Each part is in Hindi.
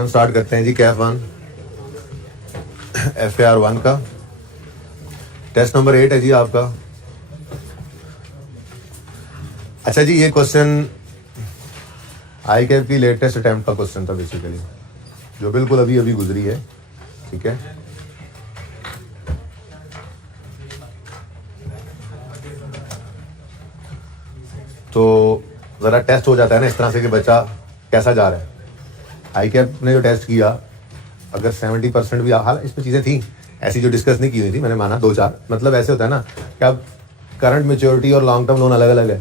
हम स्टार्ट करते हैं जी कैफ 1 FAR 1 का टेस्ट नंबर 8 है जी आपका। अच्छा जी, ये क्वेश्चन आई कैफ की लेटेस्ट अटेम्प्ट का क्वेश्चन था बेसिकली, जो बिल्कुल अभी अभी गुजरी है। ठीक है, तो ज़रा टेस्ट हो जाता है ना इस तरह से कि बच्चा कैसा जा रहा है। आई कैफ ने जो टेस्ट किया, अगर 70% भी, हाल इसमें चीज़ें थी ऐसी जो डिस्कस नहीं की हुई थी, मैंने माना 2-4, मतलब ऐसे होता है ना कि अब करंट मेच्योरिटी और लॉन्ग टर्म लोन अलग अलग है।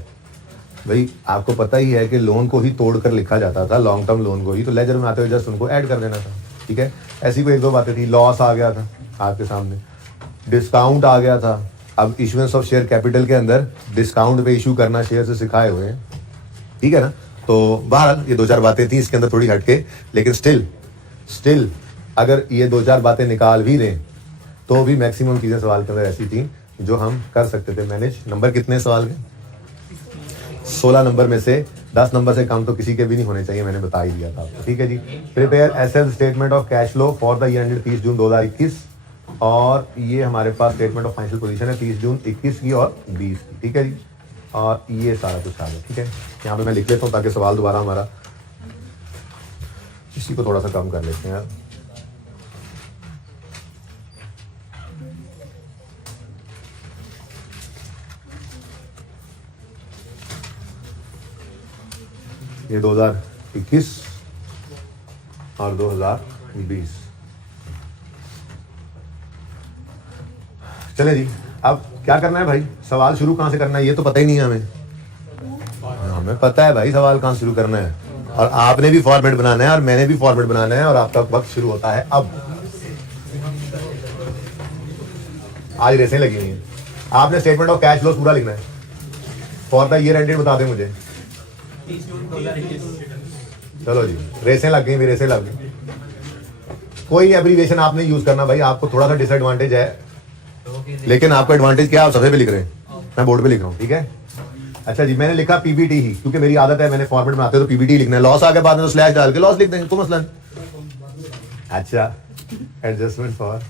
भाई आपको पता ही है कि लोन को ही तोड़कर लिखा जाता था, लॉन्ग टर्म लोन को ही, तो लेजर में आते हुए जस्ट उनको ऐड कर देना था। ठीक है, ऐसी कोई 1-2 बातें थी। लॉस आ गया था आपके सामने, डिस्काउंट आ गया था। अब इशुएंस ऑफ शेयर कैपिटल के अंदर डिस्काउंट पे इशू करना शेयर से सिखाए हुए हैं। ठीक है ना, तो बहरहाल ये 2-4 बातें थी इसके अंदर थोड़ी हटके, लेकिन स्टिल अगर ये 2-4 बातें निकाल भी दें तो भी मैक्सिमम चीज़ें सवाल के अंदर ऐसी थी जो हम कर सकते थे मैनेज। नंबर कितने सवाल के? 16 नंबर में से 10 नंबर से कम तो किसी के भी नहीं होने चाहिए, मैंने बता ही दिया था आपको। ठीक है जी। Prepare asset statement of cash flow for the year ended 30 June 2021, और ये हमारे पास स्टेटमेंट ऑफ फाइनेंशियल पोजीशन है 30 जून 21 की और 20 की। ठीक है जी, और ये सारा कुछ आ गया। ठीक है, यहाँ पे मैं लिख लेता हूँ ताकि सवाल दोबारा हमारा, इसी को थोड़ा सा कम कर लेते हैं यार। ये 2021 और 2020। चले जी, अब क्या करना है भाई, सवाल शुरू कहाँ से करना है ये तो पता ही नहीं है हमें। हमें पता है भाई सवाल कहाँ शुरू करना है, और आपने भी फॉर्मेट बनाना है और मैंने भी फॉर्मेट बनाना है, और आपका वक्त शुरू होता है अब। आज रेसें लगी हुई हैं। आपने स्टेटमेंट ऑफ कैश फ्लो पूरा लिखना है फॉर द ईयर एंडेड, बता दें मुझे। चलो जी, रेसें लग गई, मेरे रेसें लग गई। कोई एब्रीविएशन आप नहीं यूज करना भाई, आपको थोड़ा सा डिसएडवांटेज है, लेकिन आपका एडवांटेज क्या है, आप सफे पे लिख रहे हैं, मैं बोर्ड पे लिख रहा हूँ। ठीक है, अच्छा जी, मैंने लिखा पीबीटी ही, क्योंकि मेरी आदत है, मैंने फॉर्मेट बनाते हो तो पीबीटी लिखना है। लॉस आ गया बाद में तो स्लैश डाल के लॉस लिख देंगे, कोई मसला नहीं। अच्छा, एडजस्टमेंट फॉर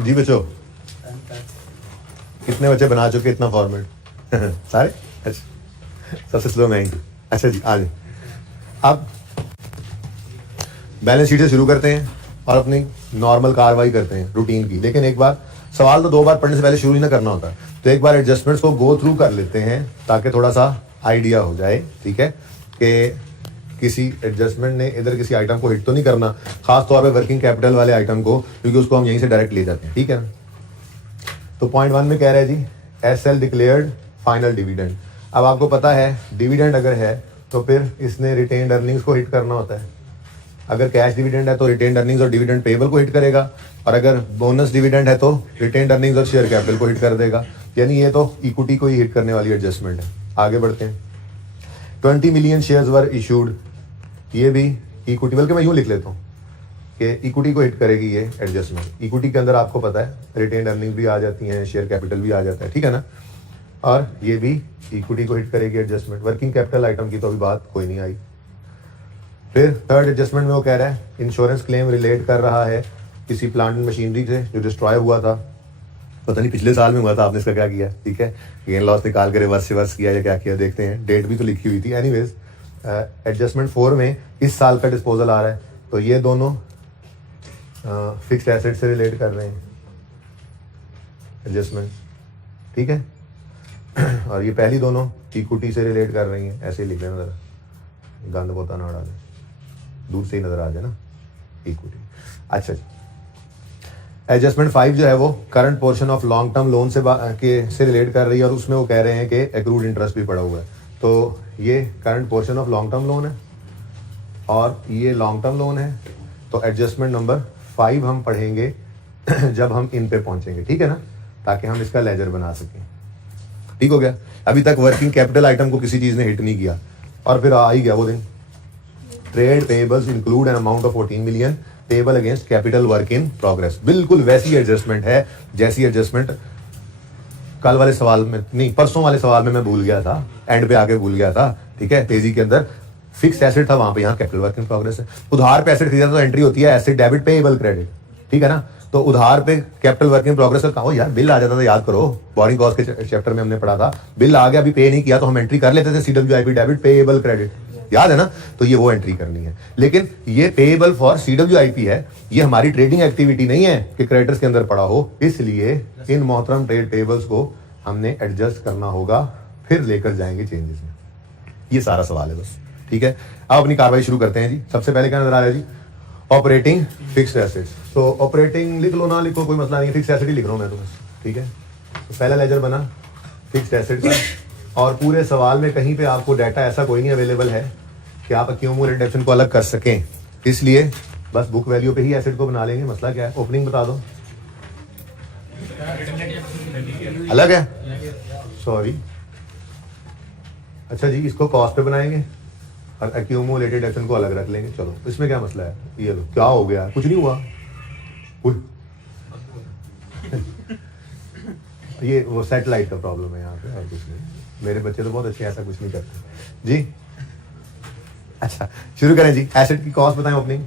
जी बच्चों, कितने बच्चे बना चुके इतना फॉर्मेट? सारे? अच्छा, सबसे स्लो मैं ही। अच्छा जी, आगे अब बैलेंस शीट से शुरू करते हैं और अपनी नॉर्मल कार्रवाई करते हैं रूटीन की। लेकिन एक बार सवाल तो 2 बार पढ़ने से पहले शुरू ही ना करना होता, तो एक बार एडजस्टमेंट्स को गो थ्रू कर लेते हैं ताकि थोड़ा सा आइडिया हो जाए, ठीक है, कि किसी एडजस्टमेंट ने इधर किसी आइटम को हिट तो नहीं करना, खास तौर पे वर्किंग कैपिटल वाले आइटम को, क्योंकि उसको हम यहीं से डायरेक्ट ले जाते हैं, ठीक है ना। तो पॉइंट 1 में कह रहे हैं जी एसएल डिक्लेयर्ड फाइनल डिविडेंड। अब आपको पता है डिविडेंड अगर है तो फिर इसने रिटेन्ड अर्निंग्स को हिट करना होता है। अगर कैश डिविडेंड है तो रिटेन्ड अर्निंग्स और डिविडेंड पेबल को हिट करेगा, और अगर बोनस डिविडेंड है तो रिटेन्ड अर्निंग्स और शेयर कैपिटल को हिट कर देगा। यानी ये तो इक्विटी को ही हिट करने वाली एडजस्टमेंट है। आगे बढ़ते हैं। 20 मिलियन शेयर्स वर इशूड, ये भी इक्विटी, बल्कि मैं यूं लिख लेता हूँ कि इक्विटी को हिट करेगी ये एडजस्टमेंट। इक्विटी के अंदर आपको पता है रिटेन्ड अर्निंग भी आ जाती हैं, शेयर कैपिटल भी आ जाता है, ठीक है ना, और ये भी इक्विटी को हिट करेगी एडजस्टमेंट। वर्किंग कैपिटल आइटम की तो अभी बात कोई नहीं आई। फिर थर्ड एडजस्टमेंट में वो कह रहा है इंश्योरेंस क्लेम रिलेट कर रहा है किसी प्लांट एंड मशीनरी से जो डिस्ट्रॉय हुआ था, पता नहीं पिछले साल में हुआ था, आपने इसका क्या किया, ठीक है, गेन लॉस निकाल के रिवर्स किया या क्या किया, देखते हैं। डेट भी तो लिखी हुई थी। एनीवेज एडजस्टमेंट 4 में इस साल का डिस्पोजल आ रहा है, तो ये दोनों फिक्स्ड एसेट से रिलेट कर रहे हैं एडजस्टमेंट, ठीक है, और ये पहली दोनों इक्विटी से रिलेट कर रही हैं। ऐसे ही लिख लेना, जरा गंद पोता ना डालें, दूर से ही नजर आ जाए ना इक्विटी। अच्छा जी, एडजस्टमेंट 5 जो है वो current portion of long term loan से रिलेट कर रही है, और उसमें वो कह रहे हैं कि एक्रूड इंटरेस्ट भी पड़ा हुआ है। तो ये current portion of long term loan है और ये लॉन्ग टर्म लोन है। तो एडजस्टमेंट नंबर 5 हम पढ़ेंगे जब हम इन पे पहुंचेंगे, ठीक है ना, ताकि हम इसका लेजर बना सकें। ठीक हो गया। अभी तक वर्किंग कैपिटल आइटम को किसी चीज ने हिट नहीं किया, और फिर आ ही गया वो दिन। Trade payables include an amount of 14 million payable against capital work in progress. बिल्कुल वैसी एडजस्टमेंट है जैसी एडजस्टमेंट कल वाले सवाल में नहीं, परसों वाले सवाल में मैं भूल गया था, एंड पे आके भूल गया था, ठीक है, तेजी के अंदर फिक्स एसेट था, वहां पे यहाँ कैपिटल वर्क इन प्रोग्रेस है। उधार पे एसेट खरीदा तो एंट्री होती है एसेट डेबिट पेएबल क्रेडिट, ठीक है ना। तो उधार पे कैपिटल वर्क इन प्रोग्रेस का कहो यार, बिल आ जाता था, याद करो, बोरिंग कॉस्ट के चैप्टर में हमने पढ़ा था, बिल आ गया, अभी पे नहीं किया तो हम एंट्री कर लेते थे CWIP डेबिट पेएबल क्रेडिट, याद है ना। तो ये वो एंट्री करनी है, लेकिन ये पेएबल फॉर CWIP है, ये हमारी ट्रेडिंग एक्टिविटी नहीं है कि क्रेडिटर्स के अंदर पड़ा हो, इसलिए इन मोहतरम ट्रेड पेएबल्स को हमने एडजस्ट करना होगा, फिर लेकर जाएंगे चेंजेस में। ये सारा सवाल है बस, ठीक है। अब अपनी कार्रवाई शुरू करते हैं जी। सबसे पहले क्या नजर आ रहा है जी, ऑपरेटिंग फिक्स्ड एसेट्स। तो ऑपरेटिंग लिख लो ना लिखो कोई मसला नहीं, फिक्स्ड एसेट ही लिख रहा हूं मैं तो बस, ठीक है। तो पहला लेजर बना फिक्स्ड एसेट का, और पूरे सवाल में कहीं पे आपको डाटा ऐसा कोई नहीं अवेलेबल है कि आप अक्यूमुलेट डेप्शन को अलग कर सकें, इसलिए बस बुक वैल्यू पे ही एसेट को बना लेंगे। मसला क्या है, ओपनिंग बता दो, अलग है, सॉरी। अच्छा जी, इसको कॉस्ट पे बनाएंगे और एक्यूमुलेटेड एक्शन को अलग रख लेंगे। चलो, इसमें क्या मसला है, ये लो, क्या हो गया, कुछ नहीं हुआ। ये वो सैटेलाइट का प्रॉब्लम है यहाँ पे, और कुछ नहीं। मेरे बच्चे तो बहुत अच्छे, ऐसा कुछ नहीं करते जी। अच्छा, शुरू करें जी। एसेट की कॉस्ट बताएं, ओपनिंग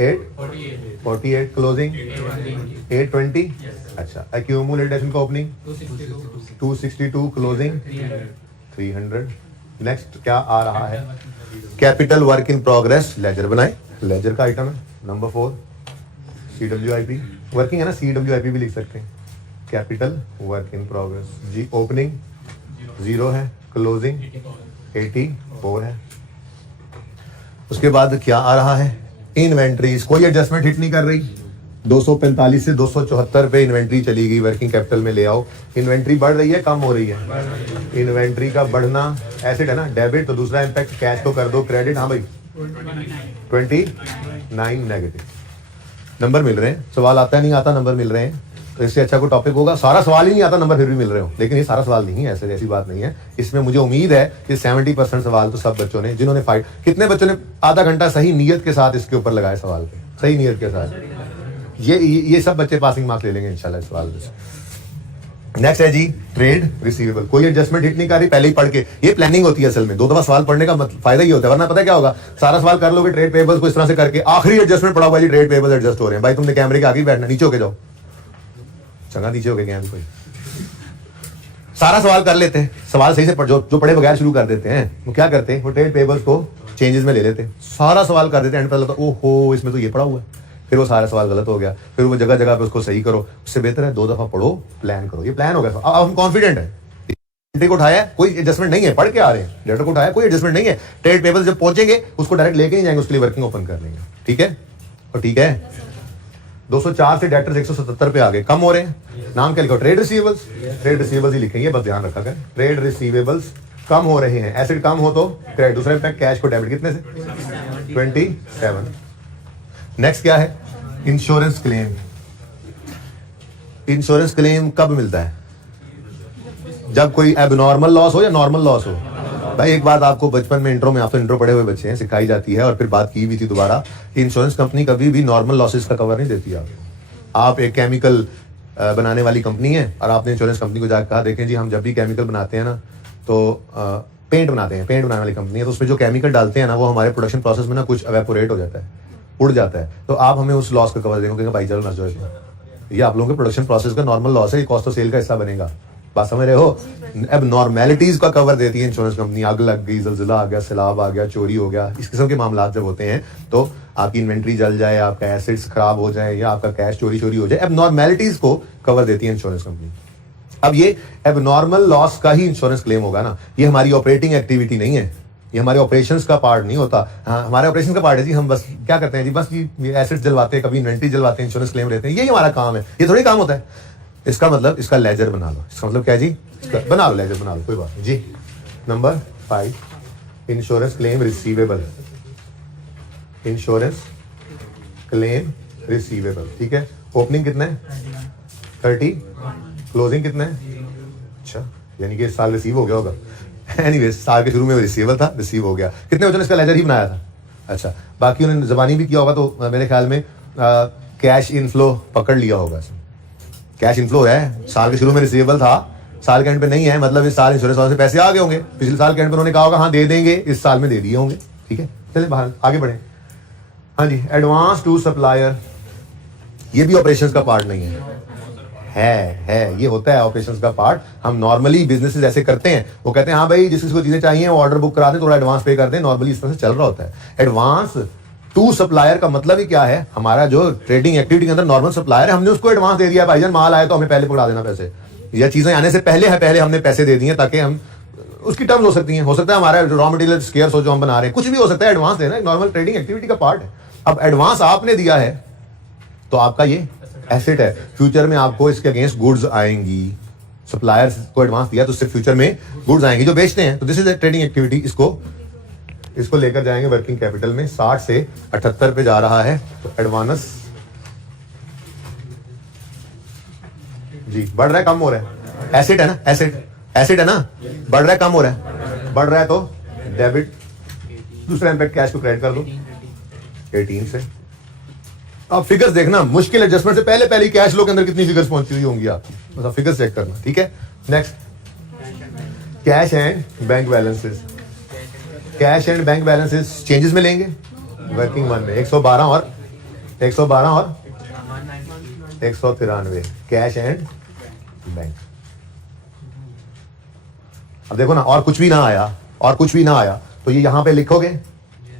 848, क्लोजिंग 820। अच्छा, एक्यूमुलेटेड एक्शन का ओपनिंग 262, क्लोजिंग 300। नेक्स्ट क्या आ रहा है, capital work in progress ledger बनाए, लेजर का आइटम है नंबर 4 CWIP, वर्किंग है ना, CWIP भी लिख सकते हैं। कैपिटल वर्क इन प्रोग्रेस जी, ओपनिंग 0 है, क्लोजिंग 84 है। उसके बाद क्या आ रहा है, इन्वेंट्रीज, कोई एडजस्टमेंट हिट नहीं कर रही, 245 से 274 पे इन्वेंट्री चली गई, वर्किंग कैपिटल में ले आओ। इन्वेंट्री बढ़ रही है, कम हो रही है, इन्वेंट्री का बढ़ना एसेट है ना, डेबिट, तो दूसरा इंपैक्ट कैश को कर दो क्रेडिट। हाँ भाई, 29 नेगेटिव नंबर मिल रहे हैं। सवाल आता है नहीं आता, नंबर मिल रहे हैं, तो इससे अच्छा कोई टॉपिक होगा। सारा सवाल ही नहीं आता, नंबर फिर भी मिल रहे हो, लेकिन ये सारा सवाल नहीं है, ऐसी बात नहीं है। इसमें मुझे उम्मीद है कि 70% सवाल तो सब बच्चों ने, जिन्होंने फाइट, कितने बच्चों ने आधा घंटा सही नीयत के साथ इसके ऊपर लगाए सवाल पे, सही नीयत के साथ, ये सब बच्चे पासिंग मार्क्स ले लेंगे इंशाल्लाह इस सवाल से। नेक्स्ट है जी, ट्रेड रिसीवेबल। कोई एडजस्टमेंट हिट नहीं कर रही, पहले ही पढ़ के, ये प्लानिंग होती है असल में, 2 दफा सवाल पढ़ने का फायदा ही होता है, वरना पता क्या होगा, सारा सवाल कर लोगे ट्रेड पेबल्स को इस तरह से करके, आखिरी एडजस्टमेंट पड़ा हुआ जी, ट्रेड पेबल्स एडजस्ट हो रहे हैं। भाई तुमने कैमरे के आगे बैठना, नीचे होके जाओ, चंगा नीचे हो गए क्या कोई? सारा सवाल कर लेते हैं, सवाल सही से जो पढ़े बगैर शुरू कर देते हैं वो क्या करते हैं, वो ट्रेड पेबल्स को चेंजेस में ले लेते हैं, सारा सवाल कर देते हैं, एंड पता लगता है ओहो इसमें तो ये पढ़ा हुआ है, फिर वो सारा सवाल गलत हो गया, फिर वो जगह जगह पे उसको सही करो। उससे बेहतर है 2 दफा पढ़ो, प्लान करो। ये प्लान हो गया, अब हम कॉन्फिडेंट है, एंट्री को उठाया कोई एडजस्टमेंट नहीं है, पढ़ के आ रहे हैं, लेटर को उठाया कोई एडजस्टमेंट नहीं है, ट्रेड पेबल्स जब पहुंचेंगे उसको डायरेक्ट लेके नहीं जाएंगे, उसके लिए वर्किंग ओपन कर लेंगे। ठीक है, और ठीक है 204 से डेटर्स 177 पे आ गए, कम हो रहे हैं। नाम क्या लिखो, ट्रेड रिसीवेबल्स, ट्रेड रिसीवेबल्स ही लिखेंगे, बस ध्यान रखा कर, ट्रेड रिसीवेबल्स कम हो रहे हैं, एसिड कम हो तो क्रेडिट। दूसरा इम्पैक्ट कैश को डेबिट कितने से 27। नेक्स्ट क्या है, इंश्योरेंस क्लेम। इंश्योरेंस क्लेम कब मिलता है, जब कोई एबनॉर्मल लॉस हो या नॉर्मल लॉस हो। भाई एक बात आपको बचपन में इंट्रो में, आप तो इंट्रो पढ़े हुए बच्चे हैं, सिखाई जाती है और फिर बात की भी थी दोबारा कि इंश्योरेंस कंपनी कभी भी नॉर्मल लॉसेस का कवर नहीं देती। आप एक केमिकल बनाने वाली कंपनी है और आपने इंश्योरेंस कंपनी को जाकर कहा देखें जी हम जब भी केमिकल बनाते हैं ना तो पेंट बनाते हैं, पेंट बनाने वाली कंपनी है, तो उसमें जो केमिकल डालते हैं ना वो हमारे प्रोडक्शन प्रोसेस में ना कुछ एवेपोरेट हो जाता है, उड़ जाता है, तो आप हमें उस लॉस का कवर देंगे। भाई चलो नजर, ये आप लोगों के प्रोडक्शन प्रोसेस का नॉर्मल लॉस है, ये कॉस्ट ऑफ सेल का हिस्सा बनेगा, बात समझ रहे हो। अब नॉर्मेलिटीज का कवर देती है इंश्योरेंस कंपनी, आग लग गई, जलजिला आ गया, सैलाब आ गया, चोरी हो गया, इस किस्म के मामला जब होते हैं तो आपकी इन्वेंट्री जल जाए, आपका एसेट्स खराब हो जाए या आपका कैश चोरी हो जाए, अब नॉर्मेलिटीज को कवर देती है इंश्योरेंस कंपनी। अब ये एबनॉर्मल लॉस का ही इंश्योरेंस क्लेम होगा ना, ये हमारी ऑपरेटिंग एक्टिविटी नहीं है, ये हमारे ऑपरेशंस का पार्ट नहीं होता। हाँ हमारे ऑपरेशन का पार्ट है जी, हम बस क्या करते हैं जी, बस जी एसेट्स जलवाते हैं, कभी इन्वेंट्री जलवाते हैं, इंश्योरेंस क्लेम लेते हैं, यही हमारा काम है, ये थोड़ी काम होता है। इसका मतलब इसका लेजर बना लो, इसका मतलब क्या जी, बना लो लेजर बना लो, कोई बात नहीं जी। Number 5 insurance claim receivable, insurance claim receivable. ठीक है, ओपनिंग कितना है 30, क्लोजिंग कितना है, अच्छा यानी कि इस साल रिसीव हो गया होगा। एनीवेज साल के शुरू में रिसीवेबल था, रिसीव हो गया, कितने बच्चों ने इसका लेजर ही बनाया था। अच्छा बाकी उन्होंने जबानी भी किया होगा, तो मेरे ख्याल में कैश इनफ्लो पकड़ लिया होगा, कैश इनफ्लो है, साल के शुरू में रिसीवेबल था, साल के एंड पे नहीं है, मतलब इस साल इंश्योरेंस वाले से पैसे आ गए होंगे, पिछले साल के एंड पे उन्होंने कहा होगा हाँ दे देंगे, इस साल में दे दिए होंगे। ठीक है चलिए बाहर आगे बढ़े। हाँ जी, एडवांस टू सप्लायर, ये भी ऑपरेशंस का पार्ट नहीं है, ये होता है ऑपरेशंस का पार्ट। हम नॉर्मली बिजनेसेस ऐसे करते हैं, वो कहते हैं हाँ भाई जिस किसी को चीजें चाहिए वो ऑर्डर बुक करा दें, थोड़ा एडवांस पे कर दें, नॉर्मली इस तरह से चल रहा होता है। एडवांस टू सप्लायर का मतलब ही क्या है, हमारा जो ट्रेडिंग एक्टिविटी के अंदर नॉर्मल सप्लायर है, हमने उसको एडवांस दे दिया, भाईजान माल आए तो हमें पहले पकड़ा देना पैसे, या चीजें आने से पहले है, पहले हमने पैसे दे दिए ताकि हम उसकी टर्म्स हो सकती हैं, हो सकता है हमारा रॉ मटेरियल स्केर्स हो जो हम बना रहे हैं, कुछ भी हो सकता है, एडवांस देना नॉर्मल ट्रेडिंग एक्टिविटी का पार्ट है। अब एडवांस आपने दिया है तो आपका ये एसेट है, फ्यूचर में आपको इसके अगेंस्ट गुड्स आएंगी, सप्लायर को एडवांस दिया तो उससे फ्यूचर में गुड्स आएंगी जो बेचते हैं, तो दिस इज ट्रेडिंग एक्टिविटी। इसको लेकर जाएंगे वर्किंग कैपिटल में, 60 से 78 पे जा रहा है, तो एडवांस जी बढ़ रहा है कम हो रहा है, एसेट है ना, एसेट है ना, बढ़ रहा है कम हो रहा है, बढ़ रहा है तो डेबिट, दूसरा इम्पैक्ट कैश को क्रेडिट कर दो 18 से। अब फिगर्स देखना, मुश्किल एडजस्टमेंट से पहले पहले कैश फ्लो के अंदर कितनी फिगर्स पहुंची हुई होंगी आपकी, मतलब फिगर्स चेक करना। ठीक है next, cash and bank balances, cash and bank balances changes में लेंगे वर्किंग वन में 112 और 193 कैश एंड बैंक। अब देखो ना, और कुछ भी ना आया तो ये यहां पे लिखोगे,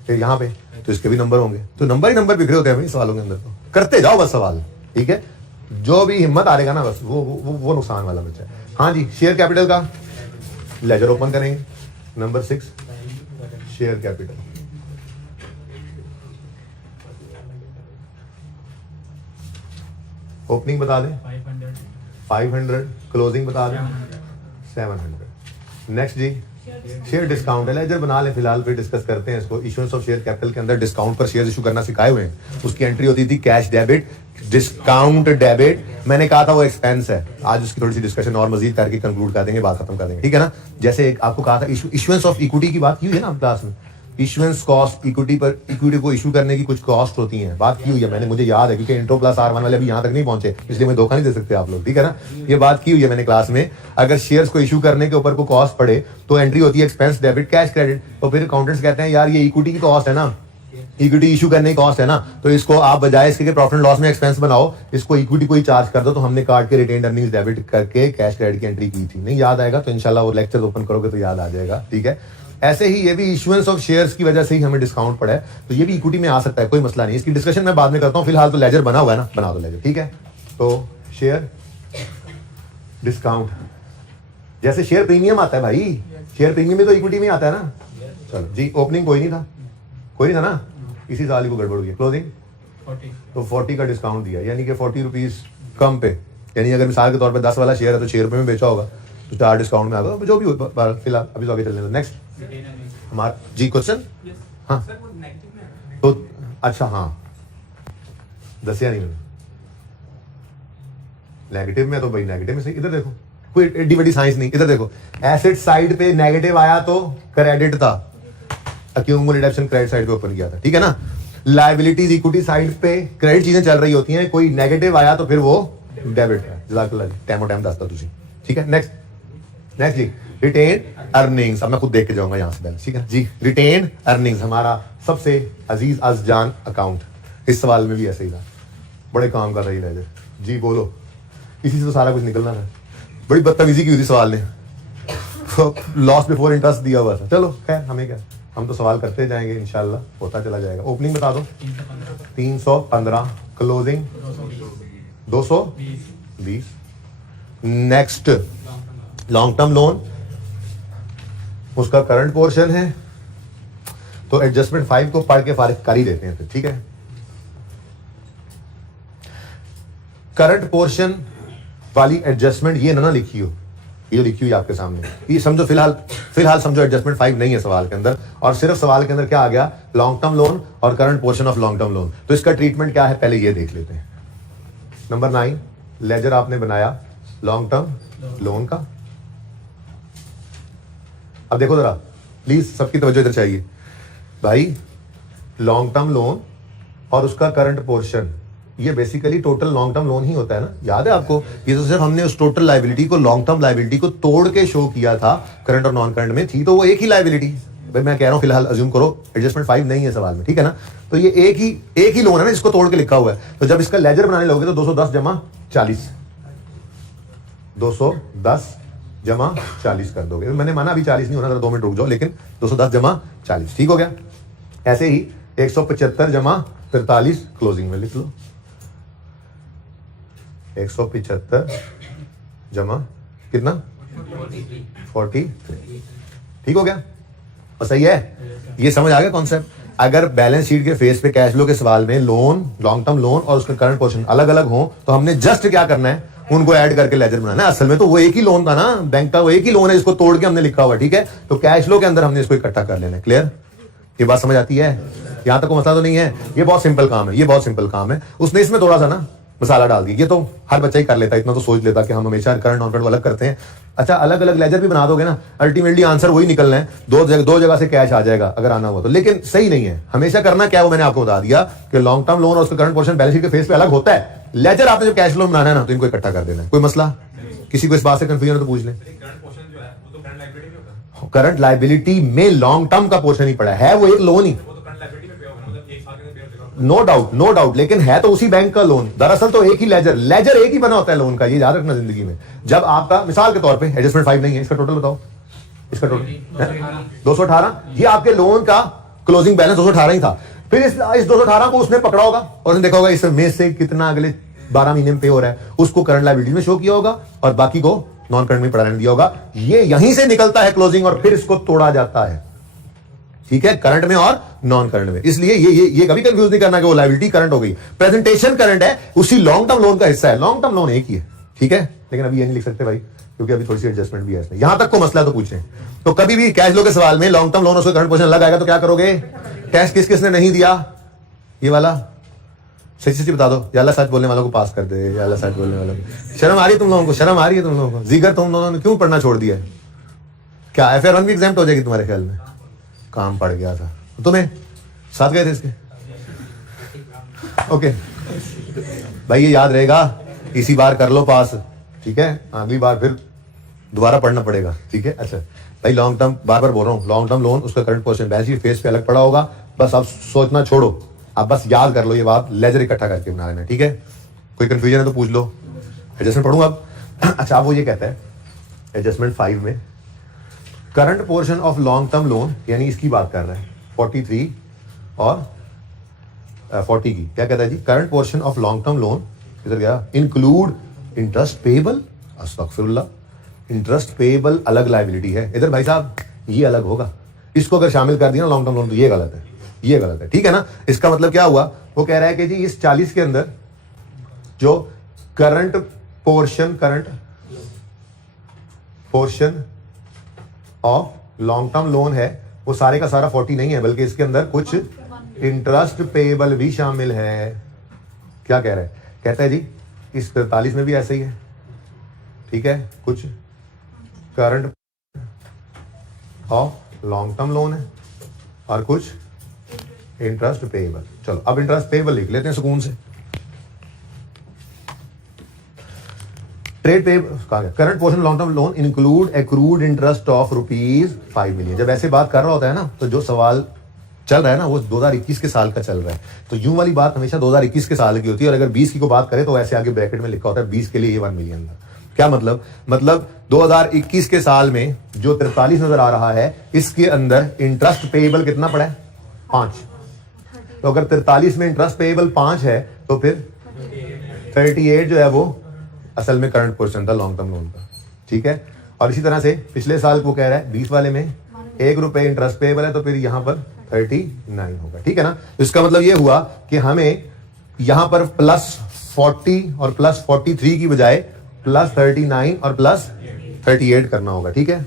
फिर यहां पे तो इसके भी नंबर होंगे, तो नंबर ही नंबर बिखरे होते हैं भाई सवालों के अंदर, तो करते जाओ बस सवाल। ठीक है, जो भी हिम्मत हारेगा ना बस वो नुकसान वाला बच्चा है। हाँ जी, शेयर कैपिटल का लेजर ओपन करेंगे, नंबर 6 शेयर कैपिटल, ओपनिंग बता दें 500, क्लोजिंग बता दें 700। नेक्स्ट जी, शेयर डिस्काउंट है, लेजर बना लें फिलहाल, फिर डिस्कस करते हैं इसको। इश्यूएंस ऑफ शेयर कैपिटल के अंदर डिस्काउंट पर शेयर इशू करना सिखाए हुए हैं, उसकी एंट्री होती थी कैश डेबिट, डिस्काउंट डेबिट, मैंने कहा था वो एक्सपेंस है, आज उसकी थोड़ी सी डिस्कशन और मजीद करके कंक्लूड कर देंगे, बात खत्म कर देंगे। ठीक है ना, जैसे आपको कहा था इश्यूएंस ऑफ इक्विटी की बात की हुई है ना क्लास में, इश्यूएंस कॉस्ट, इक्विटी को इशू करने की कुछ कॉस्ट होती हैं, बात की हुई है मैंने, मुझे याद है क्योंकि इंट्रो प्लस R1 वाले अभी यहाँ तक नहीं पहुंचे, इसलिए मैं धोखा नहीं दे सकते आप लोग। ठीक है ना, ये बात की हुई है मैंने क्लास में, अगर शेयर्स को इशू करने के ऊपर को कॉस्ट पड़े तो एंट्री होती है एक्सपेंस डेबिट कैश क्रेडिट, तो फिर अकाउंटेंट्स कहते हैं यार ये इक्विटी की कॉस्ट है ना, इक्विटी इशू करने की कॉस्ट है ना, तो इसको आप बजाय इसके प्रॉफिट एंड लॉस में एक्सपेंस बनाओ, इसको इक्विटी को ही चार्ज कर दो। तो हमने काट के रिटेन अर्निंग्स डेबिट करके कैश क्रेडिट की एंट्री की थी। नहीं याद आएगा तो इंशाल्लाह वो लेक्चर ओपन करोगे तो याद आ जाएगा, ठीक है। ऐसे ही ये भी इशुएंस ऑफ शेयर्स की वजह से ही हमें डिस्काउंट पड़ा है, तो ये भी इक्विटी में आ सकता है, कोई मसला नहीं। इसकी डिस्कशन मैं बाद में करता हूँ, फिलहाल तो लेजर बना हुआ है ना, बना दो लेजर, ठीक है। तो शेयर डिस्काउंट, जैसे शेयर प्रीमियम आता है भाई, शेयर प्रीमियम भी तो इक्विटी में आता है ना। चलो जी, ओपनिंग कोई नहीं था ना, इसी साल ही को गड़बड़ हुई है। क्लोजिंग 40 तो 40 का डिस्काउंट दिया, यानी कि 40 रुपीज कम पे, यानी अगर मिसाल के तौर पे 10 वाला शेयर है तो 6 रुपए में बेचा होगा, तो 4 डिस्काउंट में आ गया, जो भी हो। फिलहाल अभी तो आगे चलने दो। नेक्स्ट हमारा जी क्वेश्चन, हाँ तो अच्छा, हाँ दसिया नहीं मैंने नेगेटिव में, तो भाई नेगेटिव में सही। इधर देखो, कोई एडी बड़ी साइंस नहीं, इधर देखो, एसेट साइड पे नेगेटिव आया तो क्रेडिट था, अक्यूमुलेटेड ऑप्शन क्रेडिट साइड पे ओपन किया था, ठीक है ना। लायबिलिटीज इक्विटी साइड पे क्रेडिट चीजें चल रही होती हैं, कोई नेगेटिव आया तो फिर वो डेबिट है। जज़ाकल्लाह जी, टाइम दसता तुझे, ठीक है। नेक्स्ट जी, रिटेन अर्निंग्स। अब मैं खुद देख के जाऊंगा यहाँ से बैलेंस, ठीक है जी। रिटेन अर्निंग्स हमारा सबसे अजीज अज़जान अकाउंट। इस सवाल में भी ऐसे ही था, बड़े काम कर रही है जी, बोलो, इसी से तो सारा कुछ निकलना था। बड़ी बदतमीजी की हुई थी सवाल ने, लॉस बिफोर इंटरेस्ट दिया हुआ था। चलो खैर, हमें क्या, हम तो सवाल करते जाएंगे, इंशाल्लाह होता चला जाएगा। ओपनिंग बता दो 315, closing 220। Next long term loan, उसका करंट पोर्शन है, तो एडजस्टमेंट 5 को पढ़ के फारिग कर ही देते हैं फिर, ठीक है। करंट पोर्शन वाली एडजस्टमेंट ये ना लिखी हो, ये जो लिखी हुई आपके सामने, ये समझो फिलहाल समझो एडजस्टमेंट 5 नहीं है सवाल के अंदर, और सिर्फ सवाल के अंदर क्या आ गया, लॉन्ग टर्म लोन और current portion of long term loan. तो इसका ट्रीटमेंट क्या है पहले ये देख लेते हैं। नंबर 9, लेजर आपने बनाया लॉन्ग टर्म लोन का। अब देखो जरा प्लीज, सबकी तवज्जो इधर चाहिए भाई। लॉन्ग टर्म लोन और उसका करंट पोर्शन, ये basically total long term loan ही होता है ना, याद है आपको। ये तो सिर्फ हमने उस टोटल लायबिलिटी को, लॉन्ग टर्म लायबिलिटी को तोड़ के शो किया था, करंट और नॉन करंट में थी तो वो एक ही लायबिलिटी। भाई मैं कह रहा हूं फिलहाल अज्यूम करो एडजस्टमेंट 5 नहीं है सवाल में, ठीक है ना। तो ये एक ही लोन है ना जिसको तोड़ के लिखा हुआ है। तो जब इसका लेजर बनाने लगोगे तो 210 जमा 40, 210 जमा 40 कर दोगे। मैंने माना अभी 40 नहीं होना, 2 मिनट रुक जाओ, लेकिन 210 जमा 40 ठीक हो गया। ऐसे ही 175 जमा 43 क्लोजिंग में लिख लो, 175 जमा कितना 43, ठीक हो गया। और सही है, ये समझ आ गया कॉन्सेप्ट। अगर बैलेंस शीट के फेस पे कैश फ्लो के सवाल में लोन, लॉन्ग टर्म लोन और उसका करंट पोर्शन अलग अलग हो, तो हमने जस्ट क्या करना है, उनको ऐड करके लेजर बनाना है। असल में तो वो एक ही लोन था ना, बैंक का वो एक ही लोन है, इसको तोड़ के हमने लिखा हुआ, ठीक है। तो कैश फ्लो के अंदर हमने इसको इकट्ठा कर लेना है। क्लियर, ये बात समझ आती है? यहां तक कोई मसला तो नहीं है। ये बहुत सिंपल काम है, ये बहुत सिंपल काम है। उसने इसमें थोड़ा सा ना मसाला डाल दिया, ये तो हर बच्चा ही कर लेता है, इतना तो सोच लेता कि हम हमेशा करंट नॉन करंट अलग करते हैं। अच्छा, अलग अलग लेजर भी बना दोगे ना, अल्टीमेटली आंसर वही निकलना है, दो जगह से कैश आ जाएगा अगर आना हुआ तो। लेकिन सही नहीं है, हमेशा करना क्या है वो मैंने आपको बता दिया कि लॉन्ग टर्म लोन और उसका करंट पोर्शन बैलेंस शीट के फेस पे अलग होता है। लेजर आपने जब कैश फ्लो बनाना है ना, तो इनको इकट्ठा कर देना है। कोई मसला किसी को इस बात से कंफ्यूजन है तो पूछ लें। करंट लायबिलिटी में लॉन्ग टर्म का पोर्शन ही पड़ा है, वो एक लोन ही, नो डाउट, लेकिन है तो उसी बैंक का लोन। दरअसल तो एक ही लेजर एक ही बना होता है लोन का, ये याद रखना जिंदगी में। जब आपका मिसाल के तौर पे एडजस्टमेंट 5 नहीं है, इसका टोटल बताओ, इसका टोटल 218, ये आपके लोन का क्लोजिंग बैलेंस 218 ही था। फिर इस 218 को उसने पकड़ा होगा और उसने देखा होगा इसमें से कितना अगले 12 महीने में पे हो रहा है, उसको करंट लायबिलिटी में शो किया होगा और बाकी को नॉन करंट में पड़ा रहने दिया होगा। ये यहीं से निकलता है क्लोजिंग और फिर इसको तोड़ा जाता है, ठीक है, करंट में और नॉन करंट में। इसलिए ये कभी कंफ्यूज नहीं करना कि वो लायबिलिटी करंट हो गई, प्रेजेंटेशन करंट है, उसी लॉन्ग टर्म लोन का हिस्सा है। लॉन्ग टर्म लोन एक ही है, ठीक है, लेकिन अभी ये नहीं लिख सकते भाई, क्योंकि अभी थोड़ी सी एडजस्टमेंट भी है इसमें। यहां तक को मसला तो पूछें। तो कभी भी कैश फ्लो के सवाल में लॉन्ग टर्म लोन और उसका करंट पोर्शन अलग आएगा तो क्या करोगे, टैक्स किसने नहीं दिया, ये वाला सच्ची बता दो, या अल्लाह सच बोलने वालों को पास कर दे, या अल्लाह सच बोलने वालों को। शर्म आ रही है तुम लोगों को, शर्म आ रही है तुम लोगों को, जिगर तुम लोगों ने क्यों पढ़ना छोड़ दिया है? क्या FR1 भी एग्जाम हो जाएगी तुम्हारे ख्याल में? काम पड़ गया था तुम्हें, साथ गए थे इसके, ओके भाई, ये याद रहेगा, इसी बार कर लो पास, ठीक है, अगली बार फिर दोबारा पढ़ना पड़ेगा, ठीक है। अच्छा भाई, लॉन्ग टर्म, बार बार बोल रहा हूँ, लॉन्ग टर्म लोन उसका current portion balance sheet face पे अलग पड़ा होगा, बस अब सोचना छोड़ो, आप बस याद कर लो ये बात, लेजर इकट्ठा करके बना लेना, ठीक है। कोई कंफ्यूजन है तो पूछ लो। एडजस्टमेंट पढ़ूंगा अब। अच्छा, अब वो ये कहता है एडजस्टमेंट 5 में current portion of long term loan, यानी इसकी बात कर रहा है 43 और 40 की। क्या कहता है जी, current portion of long term loan किधर गया, इंक्लूड इंटरेस्ट पेएबल, अस्तगफिरुल्लाह, इंटरेस्ट पेएबल अलग लायबिलिटी है इधर भाई साहब, ये अलग होगा, इसको अगर शामिल कर दिया ना लॉन्ग टर्म लोन तो ये गलत है, ये गलत है, ठीक है ना। इसका मतलब क्या हुआ, वो कह रहा है कि जी इस 40 के अंदर जो current portion of long term loan है वो सारे का सारा 40 नहीं है, बल्कि इसके अंदर कुछ इंटरेस्ट पेएबल भी शामिल है। क्या कह रहा है, कहता है जी इस 43 में भी ऐसा ही है, ठीक है, कुछ current of long term loan है और कुछ इंटरेस्ट पेएबल। चलो अब इंटरेस्ट पेएबल लिख लेते हैं सुकून से। ट्रेड पे current portion long term loan include accrued interest of ₹5 million. जब ऐसे बात कर रहा होता है ना, तो जो सवाल चल रहा है ना वो 2021 के साल का चल रहा है, तो यूं वाली बात हमेशा 2021 के साल की होती है, और अगर 20 की को बात करें तो ऐसे आगे ब्रैकेट में लिखा होता है 20 के लिए ये 1 मिलियन था। क्या मतलब, 2021 के साल में जो 43 नजर आ रहा है इसके अंदर इंटरेस्ट पेएबल कितना पड़ा है, 5। तो अगर 43 में इंटरेस्ट पेएबल 5 है तो फिर 38 जो है वो असल में करंट पोर्शन था लॉन्ग टर्म लोन का, ठीक है। और इसी तरह से पिछले साल को कह रहा है 20 वाले में ₹1 इंटरेस्ट पेएबल है, तो फिर यहां पर 39 होगा, ठीक है ना। तो इसका मतलब ये हुआ कि हमें यहां पर +40 और +43 की बजाय +39 और +38 करना होगा, ठीक है।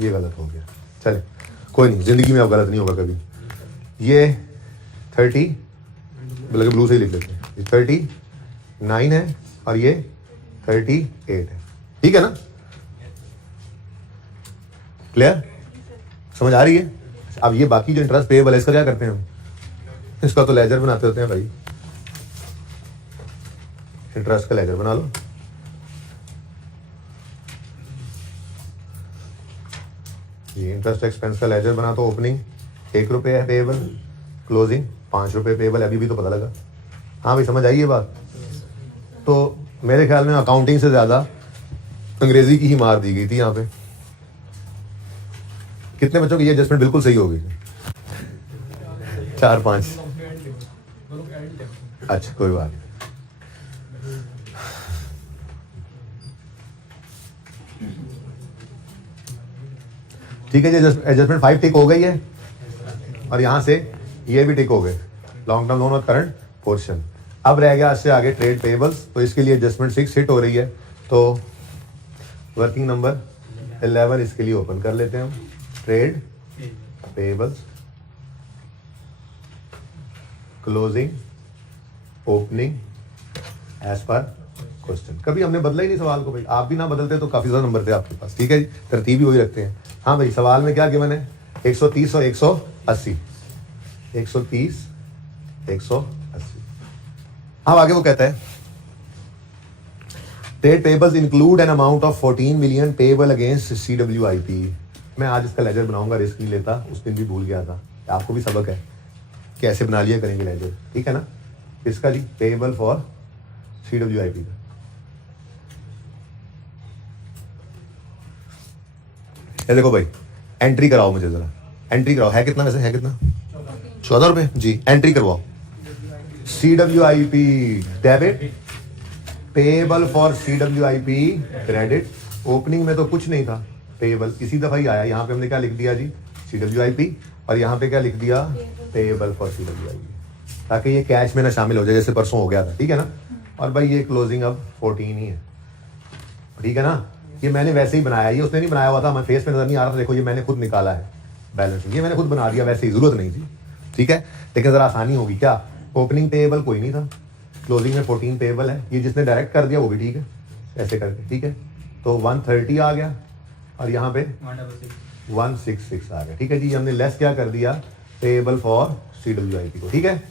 ये गलत हो गया, चले कोई नहीं, जिंदगी में अब गलत नहीं होगा कभी। ये 30 बल्कि ब्लू से ही लिख लेते हैं, 39 है और ये 38 है, ठीक है ना। क्लियर, समझ आ रही है। अब ये बाकी जो इंटरेस्ट पेएबल है इसका क्या करते हैं हम, इसका तो लेजर बनाते होते हैं भाई, इंटरेस्ट का लेजर बना लो। ये इंटरेस्ट एक्सपेंस का लेजर बना, तो ओपनिंग ₹1 है पेएबल, क्लोजिंग ₹5 पेएबल, अभी भी तो पता लगा। हाँ भाई समझ आई ये बात। तो मेरे ख्याल में अकाउंटिंग से ज्यादा अंग्रेजी की ही मार दी गई थी यहाँ पे। कितने बच्चों की ये एडजस्टमेंट बिल्कुल सही हो गई? 4-5। अच्छा कोई बात नहीं। ठीक है जी, एडजस्टमेंट 5 टिक हो गई है और यहां से ये भी टिक हो गए, लॉन्ग टर्म लोन और करंट पोर्शन। अब रह गया इससे आगे ट्रेड पेएबल्स, तो इसके लिए एडजस्टमेंट 6 हिट हो रही है, तो वर्किंग नंबर 11 इसके लिए ओपन कर लेते हैं हम। Trade payables, closing, opening as per question. कभी हमने बदला ही नहीं सवाल को भाई, आप भी ना बदलते तो काफी ज्यादा नंबर थे आपके पास, ठीक है जी, तरतीब ही वही रखते हैं। हाँ भाई, सवाल में क्या गिवन है, 130 और 180, 130 180। अब आगे वो कहता है trade payables include an amount of 14 million payable against CWIP। मैं आज इसका लेजर बनाऊंगा, रिस्क नहीं लेता, उस दिन भी भूल गया था, आपको भी सबक है कैसे बना लिया करेंगे लेजर, ठीक है ना। इसका जी पेएबल फॉर CWIP का ये देखो भाई, एंट्री कराओ मुझे जरा, एंट्री कराओ। है कितना वैसे, है कितना, 14 रुपए जी, एंट्री करवाओ। CWIP debit, payable for CWIP credit. Opening में तो कुछ नहीं था, पेएबल इसी दफा ही आया, यहाँ पे हमने क्या लिख दिया जी CWIP, और यहाँ पे क्या लिख दिया पेएबल फॉर CWIP, ताकि ये कैश में ना शामिल हो जाए जैसे परसों हो गया था, ठीक है ना। और भाई ये क्लोजिंग अब 14 ही है, ठीक है ना। ये मैंने वैसे ही बनाया, ये उसने नहीं बनाया हुआ था, हमें फेस पे नजर नहीं आ रहा था, देखो ये मैंने खुद निकाला है बैलेंस, ये मैंने खुद बना दिया, वैसे ही जरूरत नहीं थी, ठीक है। लेकिन जरा आसानी होगी क्या, ओपनिंग पेएबल कोई नहीं था, क्लोजिंग में 14 पेएबल है, ये जिसने डायरेक्ट कर दिया वो भी ठीक है, ऐसे करके, ठीक है। तो 130 आ गया और यहाँ पे 166 आ गया, ठीक है जी। हमने लेस क्या कर दिया, पेएबल फॉर CWIP को, ठीक है,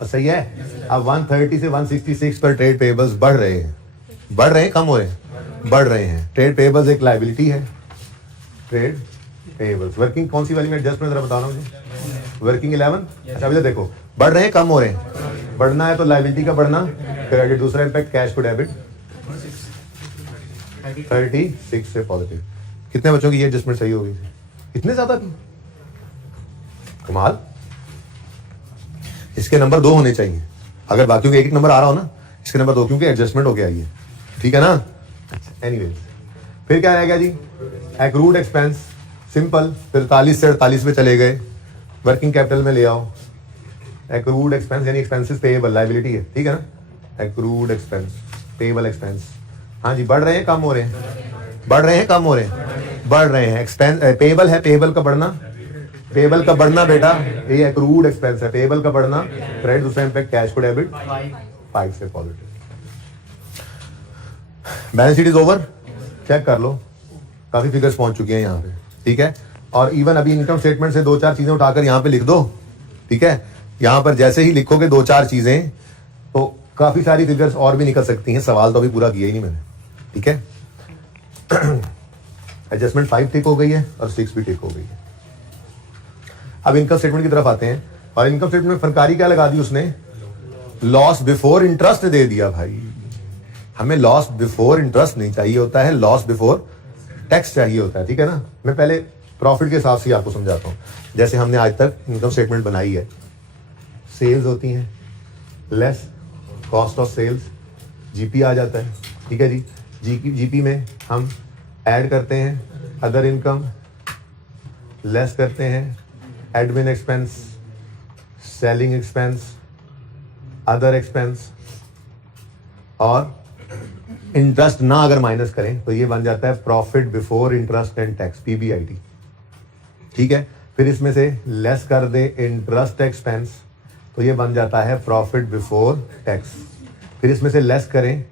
और सही है। अब 130 से 166 पर ट्रेड पेएबल्स बढ़ रहे हैं, बढ़ रहे हैं, कम हो रहे हैं, बढ़ रहे हैं। ट्रेड पेएबल्स एक लायबिलिटी है, ट्रेड पेबल्स। वर्किंग कौन सी वाली में एडजस्टमेंट जरा बता रहा हूँ मुझे, वर्किंग 11। अच्छा अभी देखो बढ़ रहे हैं कम हो रहे हैं, बढ़ना है तो लाइबिलिटी का बढ़ना, क्रेडिट, दूसरा इम्पैक्ट कैश टू डेबिट 36 से पॉजिटिव। कितने बच्चों की ये एडजस्टमेंट सही होगी? इतने ज्यादा की कमाल। इसके नंबर 2 होने चाहिए, अगर बाकियों के एक नंबर आ रहा हो ना, इसके नंबर 2, क्योंकि एडजस्टमेंट हो गया ये, ठीक है ना। एनीवेज फिर क्या रहेगा जी, एक्रूड एक्सपेंस सिंपल, 43 से 48 पे चले गए, वर्किंग कैपिटल में ले आओ। एक्रूड एक्सपेंस यानी एक्सपेंसेस पेएबल, लायबिलिटी है, ठीक है ना। एक्रूड एक्सपेंस पेएबल एक्सपेंस, हाँ जी, बढ़ रहे हैं कम हो रहे हैं, बढ़ रहे हैं कम हो रहे हैं, बढ़ रहे हैं। एक्सपेंस पेएबल है, पेएबल का बढ़ना, पेएबल का बढ़ना बेटा ये एक्रूड एक्सपेंस है, पेएबल का बढ़ना, क्रेडिट, दूसरा इम्पैक्ट कैश टू डेबिट 5 से positive. Balance sheet is over, check कर लो, काफी फिगर्स पहुंच चुकी हैं यहाँ पे, ठीक है। और इवन अभी इनकम स्टेटमेंट से 2-4 चीजें उठाकर यहाँ पे लिख दो, ठीक है। यहाँ पर जैसे ही लिखोगे 2-4 चीजें तो काफी सारी फिगर्स और भी निकल सकती हैं। सवाल तो अभी पूरा किया ही नहीं मैंने, ठीक है। एडजस्टमेंट 5 टिक हो गई है और 6 भी टिक हो गई है। अब इनकम स्टेटमेंट की तरफ आते हैं, और इनकम स्टेटमेंट में फरकारी क्या लगा दी उसने, लॉस बिफोर इंटरेस्ट दे दिया। भाई हमें लॉस बिफोर इंटरेस्ट नहीं चाहिए होता है, लॉस बिफोर टैक्स चाहिए होता है, ठीक है ना। मैं पहले प्रॉफिट के हिसाब से आपको समझाता हूँ। जैसे हमने आज तक इनकम स्टेटमेंट बनाई है, सेल्स होती हैं less cost of sales, GP आ जाता है, ठीक है जी। जीपी में हम ऐड करते हैं अदर इनकम, लेस करते हैं admin expense, selling expense, other expense, और इंटरेस्ट ना अगर माइनस करें तो ये बन जाता है profit before interest and tax, PBIT, ठीक है। फिर इसमें से लेस कर दे इंटरेस्ट एक्सपेंस तो ये बन जाता है प्रॉफिट बिफोर टैक्स। फिर इसमें से लेस करें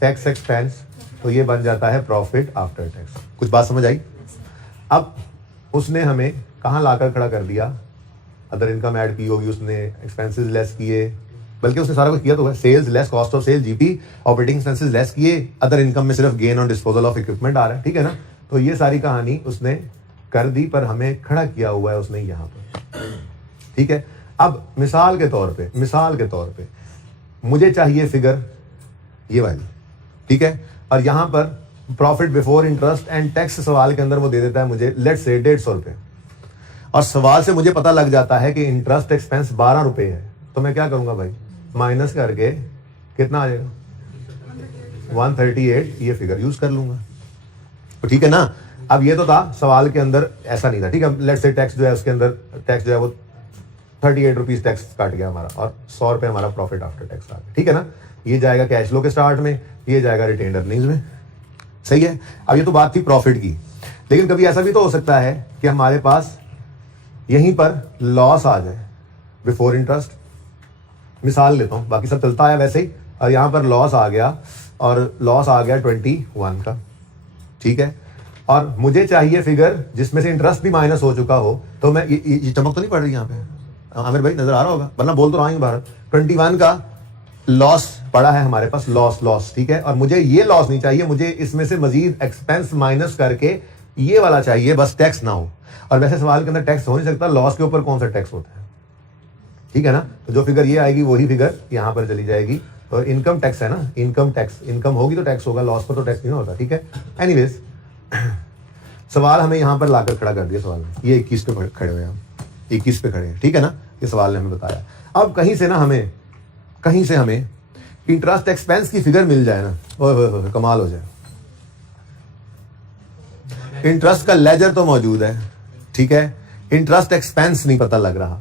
टैक्स एक्सपेंस तो ये बन जाता है प्रॉफिट आफ्टर टैक्स। कुछ बात समझ आई? अब उसने हमें कहाँ लाकर खड़ा कर दिया, अदर इनकम ऐड की होगी उसने, एक्सपेंसेस लेस किए, बल्कि उसने सारा कुछ किया तो है, sales less cost of sale GP, operating expenses less किए, अदर इनकम में सिर्फ gain on disposal of equipment आ रहा है, ठीक है ना। तो ये सारी कहानी उसने कर दी, पर हमें खड़ा किया हुआ है उसने यहाँ पर, ठीक है। अब मिसाल के तौर पे मुझे चाहिए फिगर ये वाली, ठीक है, और यहाँ पर profit before interest and tax सवाल के अंदर वो दे देता है मुझे लेट्स से 150 रुपये, और सवाल से मुझे पता लग जाता है कि इंटरेस्ट एक्सपेंस 12 रुपये है, तो मैं क्या करूंगा भाई, माइनस करके कितना आ जाएगा 138, ये फिगर यूज कर लूंगा, तो ठीक है ना। अब ये तो था सवाल के अंदर, ऐसा नहीं था, ठीक है। लेट्स से टैक्स जो है उसके अंदर टैक्स जो है वो 38 रुपीज टैक्स काट गया हमारा, और 100 रुपये हमारा प्रॉफिट आफ्टर टैक्स आ गया, ठीक है ना। ये जाएगा कैश फ्लो के स्टार्ट में, ये जाएगा रिटेन्ड अर्निंग्स में, सही है। अब ये तो बात थी प्रॉफिट की, लेकिन कभी ऐसा भी तो हो सकता है कि हमारे पास यहीं पर लॉस आ जाए बिफोर इंटरेस्ट, मिसाल लेता हूं, बाकी सब चलता है वैसे ही, और यहां पर लॉस आ गया, और लॉस आ गया 21 का, ठीक है। और मुझे चाहिए फिगर जिसमें से इंटरेस्ट भी माइनस हो चुका हो, तो मैं ये चमक तो नहीं पड़ रही यहाँ पे आमिर भाई, नजर आ रहा होगा, वरना बोल तो रहा हूँ बाहर, 21 का लॉस पड़ा है हमारे पास, लॉस, ठीक है। और मुझे ये लॉस नहीं चाहिए, मुझे इसमें से मजीद एक्सपेंस माइनस करके ये वाला चाहिए, बस टैक्स ना हो। और वैसे सवाल के अंदर टैक्स हो नहीं सकता, लॉस के ऊपर कौन सा टैक्स होता है, ठीक है ना। तो जो फिगर ये आएगी वही फिगर यहाँ पर चली जाएगी, और इनकम टैक्स है ना, इनकम टैक्स, इनकम होगी तो टैक्स होगा, लॉस पर तो टैक्स नहीं होता, ठीक है। एनीवेज सवाल हमें यहाँ पर लाकर खड़ा कर दिया, सवाल में ये 21 पे खड़े हुए, हम 21 पे खड़े हैं, ठीक है ना। ये सवाल ने हमें बताया। अब कहीं से हमें इंटरेस्ट एक्सपेंस की फिगर मिल जाए ना, ओह कमाल हो जाए। इंटरेस्ट का लेजर तो मौजूद है, ठीक है, इंटरेस्ट एक्सपेंस नहीं पता लग रहा।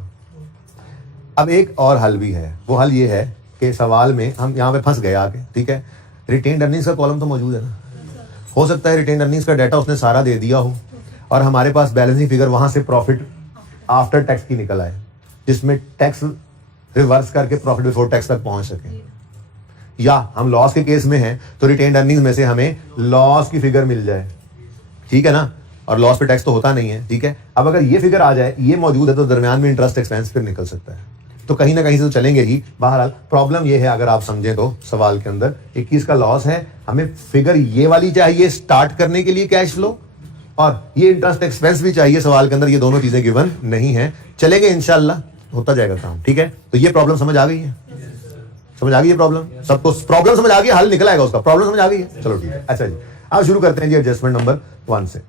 अब एक और हल भी है, वो हल ये है कि सवाल में हम यहाँ पे फंस गए आके, ठीक है। रिटेन्ड अर्निंग्स का कॉलम तो मौजूद है ना, हो सकता है रिटेन्ड अर्निंग्स का डाटा उसने सारा दे दिया हो, और हमारे पास बैलेंसिंग फिगर वहां से प्रॉफिट आफ्टर टैक्स की निकल आए, जिसमें टैक्स रिवर्स करके प्रॉफिट बिफोर टैक्स तक पहुंच सके। या हम लॉस के केस में हैं तो रिटेन्ड अर्निंग्स में से हमें लॉस की फिगर मिल जाए, ठीक है ना, और लॉस पे टैक्स तो होता नहीं है, ठीक है। अब अगर ये फिगर आ जाए, ये मौजूद है, तो दरमियान में इंटरेस्ट एक्सपेंस फिर निकल सकता है, तो कहीं ना कहीं से तो चलेंगे ही। बहरहाल प्रॉब्लम ये है, अगर आप समझें तो सवाल के अंदर 21 का लॉस है, हमें फिगर ये वाली चाहिए स्टार्ट करने के लिए कैश फ्लो, और ये इंटरेस्ट एक्सपेंस भी चाहिए सवाल के अंदर, ये दोनों चीजें गिवन नहीं है। चलेंगे इंशाल्लाह, होता जाएगा काम, ठीक है। तो ये प्रॉब्लम समझ आ गई है, समझ आ गई है प्रॉब्लम, सबको प्रॉब्लम समझ आ गई, हल निकल आएगा उसका, प्रॉब्लम समझ आ गई है, चलो ठीक है। अच्छा जी, अब शुरू करते हैं जी एडजस्टमेंट नंबर 1 से।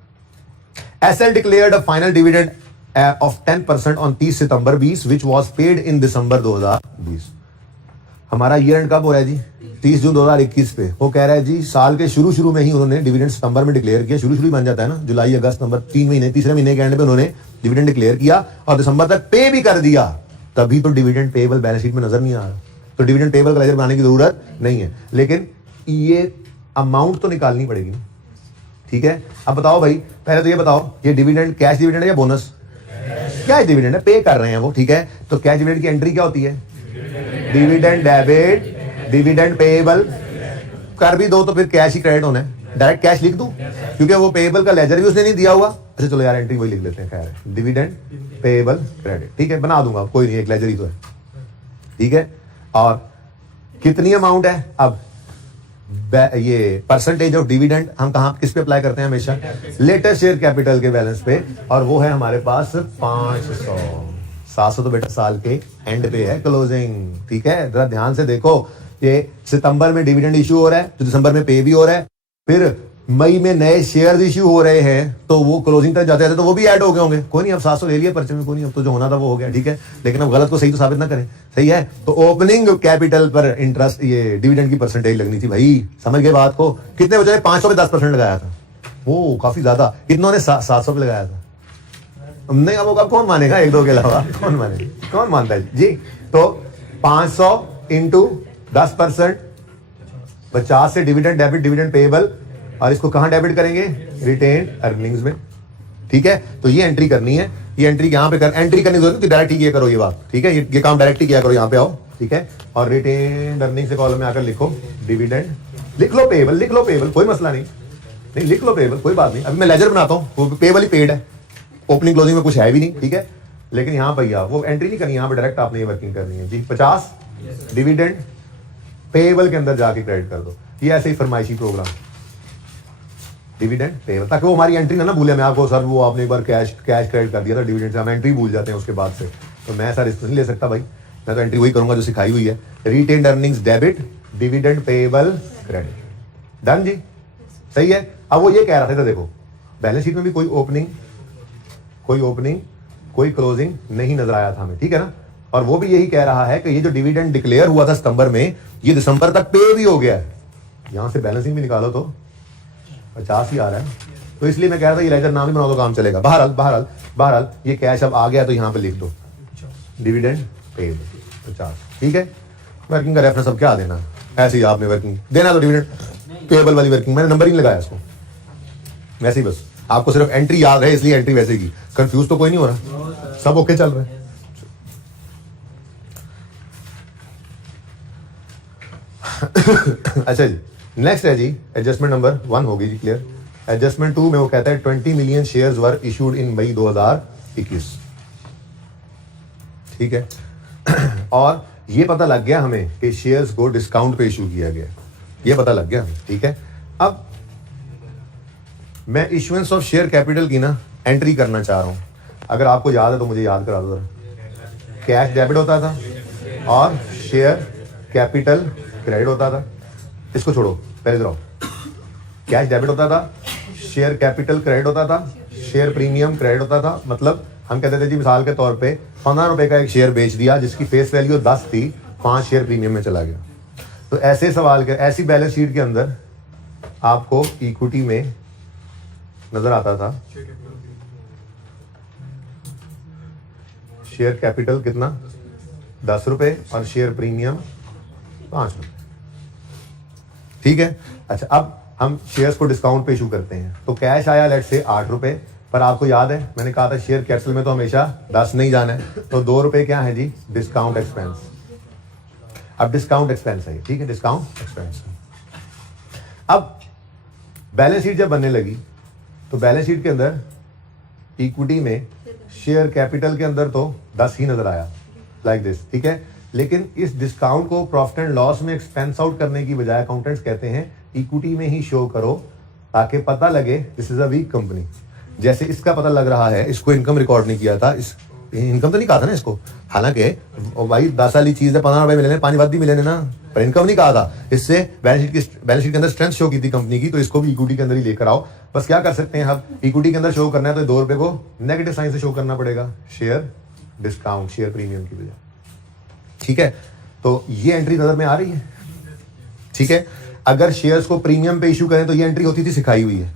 SL declared a final dividend of 10% on 30 September 20 which was paid in December 2020। हमारा ईयर एंड कब हो रहा है जी? 30 जून 2021 पे। वो कह रहा है जी साल के शुरू में ही उन्होंने डिविडेंड सितंबर में डिक्लेयर किया, शुरू बन जाता है ना, जुलाई अगस्त नवंबर 3 महीने, तीसरे महीने के एंड पे उन्होंने डिविडेंड डिक्लेयर किया और दिसंबर तक पे भी कर दिया, तभी तो डिविडेंड पेएबल बैलेंस शीट में नजर नहीं आ रहा। तो डिविडेंड पेएबल का लेजर बनाने की जरूरत नहीं है, लेकिन ये अमाउंट तो निकालनी पड़ेगी ना, ठीक है। अब बताओ भाई, पहले तो ये बताओ, ये डिविडेंड कैश डिविडेंड है या बोनस? क्या डिविडेंड है, पे कर रहे हैं वो, ठीक है। तो कैश डिविडेंड की एंट्री क्या होती है? डिविडेंड डेबिट, डिविडेंड पेएबल कर भी दो तो फिर कैश ही क्रेडिट होना है। डायरेक्ट कैश लिख दूं क्योंकि वो पेएबल का लेजर भी उसने नहीं दिया हुआ। अच्छा चलो यार एंट्री वही लिख लेते हैं, खैर डिविडेंड पेएबल क्रेडिट, ठीक है, बना दूंगा, कोई नहीं, एक लेजर ही तो है, ठीक है। और कितनी अमाउंट है? अब ये परसेंटेज ऑफ डिविडेंड हम कहां किस पे अप्लाई करते हैं? हमेशा लेटेस्ट शेयर कैपिटल के बैलेंस पे, और वो है हमारे पास 500। 700 तो बेटा साल के एंड पे है क्लोजिंग, ठीक है। जरा ध्यान से देखो, ये सितंबर में डिविडेंड इशू हो रहा है तो दिसंबर में पे भी हो रहा है, फिर मई में नए शेयर्स इशू हो रहे हैं तो वो क्लोजिंग तक जाते हैं तो वो भी ऐड हो गए होंगे। कोई नहीं, अब 700 ले लिया पर्चे में, कोई नहीं, अब तो जो होना था वो हो गया, ठीक है। लेकिन अब गलत को सही तो साबित ना करें, सही है। तो ओपनिंग कैपिटल पर इंटरेस्ट, ये डिविडेंड की परसेंटेज लगनी थी भाई, समझ गए बात को? कितने बचे? 500 पे 10% लगाया था, वो काफी ज्यादा। कितनों ने 700 पे लगाया था? नहीं, अब वो कौन मानेगा, एक दो के अलावा कौन मानेगा, कौन मानता है जी? तो 500 इंटू 10%, 50 से डिविडेंड डेबिट, डिविडेंड पेएबल, और इसको कहां डेबिट करेंगे? रिटेन अर्निंग्स में, ठीक है। तो ये एंट्री करनी है, ये एंट्री यहां पे कर, एंट्री करने की जरूरत है, डायरेक्ट ही किया करो ये बात, ठीक है। ये काम डायरेक्ट ही किया करो, यहां पे आओ, ठीक है। और रिटेन अर्निंग से कॉलम में आकर लिखो डिविडेंड, लिख लो पेएबल, लिख लो पेएबल, कोई मसला नहीं, नहीं लिख लो पेएबल, कोई बात नहीं। अभी मैं लेजर बनाता हूं, वो पेएबल ही पेड है, ओपनिंग क्लोजिंग में कुछ है भी नहीं, ठीक है। लेकिन यहां भैया वो एंट्री नहीं करनी, यहां पे डायरेक्ट आपने ये वर्किंग करनी है जी। 50 डिविडेंड पेएबल के अंदर जाके क्रेडिट कर दो, ये ऐसे ही फरमाइशी प्रोग्राम, डिविडेंड पेएबल, ताकि वो हमारी एंट्री ना भूले। मैं आपको सर वो आपने एक बार कैश क्रेडिट कर दिया था डिविडेंड से, हम एंट्री भूल जाते हैं उसके बाद से, तो मैं सर रिस्क नहीं ले सकता भाई, मैं तो एंट्री वही करूंगा जो सिखाई हुई है, retained earnings debit, dividend payable credit, done जी, सही है। अब वो ये कह रहा था, देखो बैलेंस शीट में भी कोई ओपनिंग कोई क्लोजिंग नहीं नजर आया था हमें, ठीक है ना। और वो भी यही कह रहा है कि ये जो डिविडेंड डिक्लेयर हुआ था सितंबर में, ये दिसंबर तक पे भी हो गया है। यहां से बैलेंसिंग भी निकालो तो 50 ही आ रहा है, तो इसलिए मैं कह रहा था ये लेजर नाम ही बना दो, काम चलेगा। बहरहाल ये कैश अब आ गया तो यहां पे लिख दो डिविडेंड पेएबल 50, ठीक है। वर्किंग का रेफरेंस अब क्या देना, ऐसे ही आपने वर्किंग देना, तो डिविडेंड पेएबल वाली वर्किंग, मैंने नंबर ही लगाया इसको, वैसे ही बस आपको सिर्फ एंट्री याद है इसलिए एंट्री वैसे की, कंफ्यूज तो कोई नहीं हो रहा, सब ओके चल रहा है। अच्छा जी, नेक्स्ट है जी एडजस्टमेंट नंबर 1 होगी जी क्लियर। एडजस्टमेंट 2 में वो कहता है 20 million shares were issued in May 2021, ठीक है। और ये पता लग गया हमें कि शेयर्स को डिस्काउंट पे इशू किया गया, ये पता लग गया हमें, ठीक है। अब मैं इशुएंस ऑफ शेयर कैपिटल की ना एंट्री करना चाह रहा हूं, अगर आपको याद है तो मुझे याद करा दो जरा। कैश डेबिट होता था और शेयर कैपिटल क्रेडिट होता था, इसको छोड़ो पहले इधर आओ। कैश डेबिट होता था, शेयर कैपिटल क्रेडिट होता था, शेयर प्रीमियम क्रेडिट होता था। मतलब हम कहते थे जी मिसाल के तौर पे 15 रुपए का एक शेयर बेच दिया जिसकी फेस वैल्यू 10 थी, 5 शेयर प्रीमियम में चला गया। तो ऐसे सवाल के, ऐसी बैलेंस शीट के अंदर आपको इक्विटी में नजर आता था शेयर कैपिटल कितना 10 रुपए और शेयर प्रीमियम 5 रुपए, ठीक है। अच्छा अब हम शेयर्स को डिस्काउंट पे इशू करते हैं, तो कैश आया लेट से 8 रुपए, पर आपको याद है मैंने कहा था शेयर कैपिटल में तो हमेशा 10 नहीं जाना है, तो 2 रुपए क्या है जी डिस्काउंट एक्सपेंस। अब डिस्काउंट एक्सपेंस है, ठीक है, डिस्काउंट एक्सपेंस। अब बैलेंस शीट जब बनने लगी तो बैलेंस शीट के अंदर इक्विटी में शेयर कैपिटल के अंदर तो 10 ही नजर आया लाइक दिस, ठीक है। लेकिन इस डिस्काउंट को प्रॉफिट एंड लॉस में एक्सपेंस आउट करने की बजाय अकाउंटेंट्स कहते हैं इक्विटी में ही शो करो ताकि पता लगे this is a weak company. जैसे इसका पता लग रहा है, इसको इनकम रिकॉर्ड नहीं किया था, इस इनकम तो नहीं कहा था ना इसको, हालांकि भाई 10 वाली चीज है, 15 रुपए मिले, 5 वादी मिले ना, पर इनकम नहीं कहा था। इससे बैलेंस शीट के अंदर स्ट्रेंथ शो की थी कंपनी की, तो इसको भी इक्विटी के अंदर ही लेकर आओ। बस क्या कर सकते हैं, हम इक्विटी के अंदर शो करना है तो 2 रुपए को नेगेटिव साइन से शो करना पड़ेगा, शेयर डिस्काउंट, शेयर प्रीमियम की वजह। ठीक है, तो ये एंट्री नजर में आ रही है। ठीक है, अगर शेयर्स को प्रीमियम पे इशू करें तो ये एंट्री होती थी, सिखाई हुई है,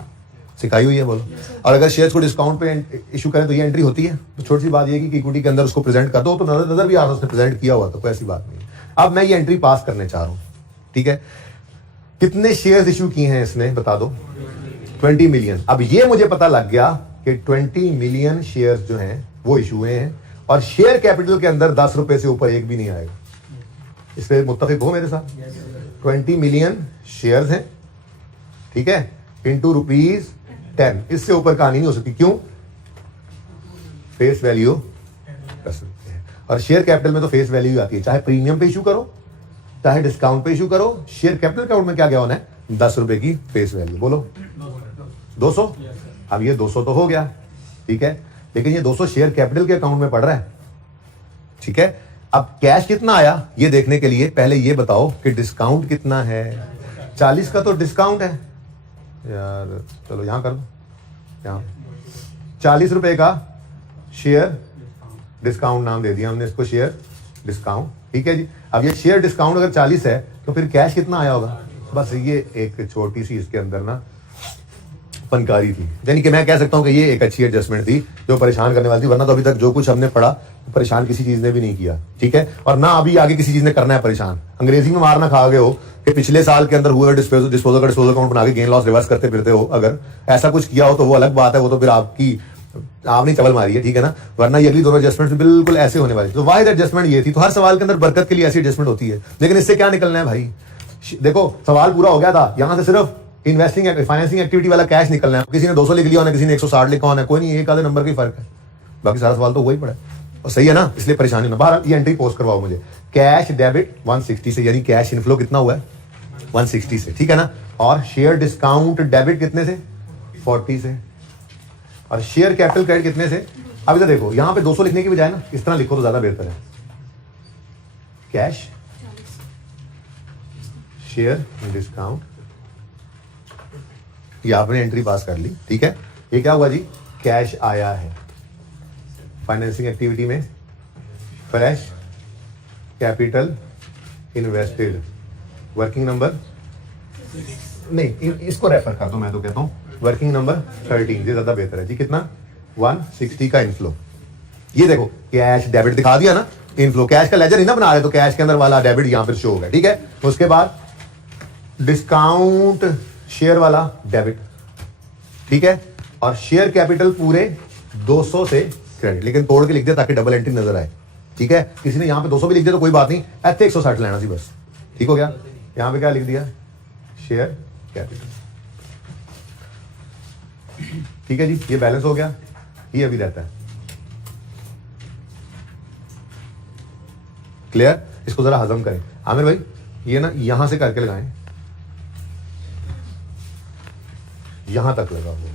सिखाई हुई है बोलो। और अगर शेयर्स को डिस्काउंट पे इशू करें तो ये एंट्री होती है। तो छोटी सी बात ये कि इक्विटी के अंदर उसको प्रेजेंट कर दो, तो नजर भी आ रहा है उसने प्रेजेंट किया हुआ, तो कोई ऐसी बात नहीं है। अब मैं ये एंट्री पास करने चाह रहा हूं। ठीक है, कितने शेयर्स इशू किए हैं इसने बता दो, 20 मिलियन। अब ये मुझे पता लग गया कि 20 मिलियन शेयर्स जो हैं वो इशू हुए हैं, और शेयर कैपिटल के अंदर 10 रुपए से ऊपर एक भी नहीं आएगा। इस पे मुत्तफिक हो मेरे साथ? 20 मिलियन शेयर्स हैं, ठीक है, इंटू ₹10, इससे ऊपर कहानी नहीं हो सकती। क्यों? फेस वैल्यू 10 रुपए है, और शेयर कैपिटल में तो फेस वैल्यू आती है, चाहे प्रीमियम पे इशू करो चाहे डिस्काउंट पे इशू करो, शेयर कैपिटल अकाउंट में क्या क्या होना है, 10 रुपए की फेस वैल्यू। बोलो 200। अब ये 200 तो हो गया, ठीक है, लेकिन ये 200 शेयर कैपिटल के अकाउंट में पड़ रहा है। ठीक है, अब कैश कितना आया ये देखने के लिए पहले ये बताओ कि डिस्काउंट कितना है। 40 का तो डिस्काउंट है यार, चलो यहां कर दो, यहां 40 रुपए का शेयर डिस्काउंट नाम दे दिया हमने इसको, शेयर डिस्काउंट। ठीक है जी, अब ये शेयर डिस्काउंट अगर 40 है तो फिर कैश कितना आया होगा। बस ये एक छोटी सी इसके अंदर ना फनकारी थी, यानी कि मैं कह सकता हूं कि ये एक अच्छी एडजस्टमेंट थी जो परेशान करने वाली थी, वरना तो अभी तक जो कुछ हमने पढ़ा परेशान किसी चीज ने भी नहीं किया। ठीक है, और ना अभी आगे किसी चीज ने करना है परेशान। अंग्रेजी में मारना खा गए हो कि पिछले साल के अंदर हुआ डिस्पोजल अकाउंट बना के गेन लॉस रिवर्स करते फिरते हो, अगर ऐसा कुछ किया हो तो वो अलग बात है, वो तो फिर आपने चबल मारी है। ठीक है ना, वरना ये अगली दोनों एडजस्टमेंट बिल्कुल ऐसे होने वाली। तो वाहिद एडजस्टमेंट ये थी। तो हर सवाल के अंदर बरकत के लिए ऐसी एडजस्टमेंट होती है, लेकिन इससे क्या निकलना है भाई। देखो सवाल पूरा हो गया था, यहां से सिर्फ इन्वेस्टिंग फाइनेंसिंग एक्टिविटी वाला कैश निकलना है। किसी ने 200 लिख लिया होना, किसी ने 160 लिखा होना, कोई नहीं, एक आधे नंबर का ही फर्क है, बाकी सारा सवाल तो वही पड़ा है। और सही है ना, इसलिए परेशानी ना। बाहर ये एंट्री पोस्ट करवाओ मुझे, कैश डेबिट 160 से, यानी कैश इनफ्लो कितना हुआ है 160 से, ठीक है ना। और शेयर डिस्काउंट डेबिट कितने से 40 से, और शेयर कैपिटल क्रेडिट कितने से। अब इधर देखो, यहां पे 200 लिखने की बजाय ना इस तरह लिखो तो ज्यादा बेहतर है, कैश शेयर डिस्काउंट। ये आपने एंट्री पास कर ली, ठीक है। ये क्या हुआ जी, कैश आया है फाइनेंसिंग एक्टिविटी में, fresh capital invested, working number नहीं, इसको रेफर कर दो, मैं तो कहता हूं वर्किंग नंबर 13, ये ज्यादा बेहतर है जी। कितना 160 का इनफ्लो। ये देखो कैश डेबिट दिखा दिया ना, इनफ्लो कैश का लेजर ही ना बना रहे, तो कैश के अंदर वाला डेबिट यहां पर शो होगा, ठीक है। उसके बाद डिस्काउंट शेयर वाला डेबिट, ठीक है, और शेयर कैपिटल पूरे 200 से क्रेडिट, लेकिन तोड़ के लिख दिया ताकि डबल एंट्री नजर आए, ठीक है। किसी ने यहां पे 200 भी लिख दिया तो कोई बात नहीं, ऐसे 160 लेना सी बस, ठीक हो गया। यहां पे क्या लिख दिया, शेयर कैपिटल, ठीक है जी। ये बैलेंस हो गया, ये अभी रहता है, क्लियर। इसको जरा हजम करें आमिर भाई, ये ना यहां से करके लगाएं, यहां तक लगा हुआ।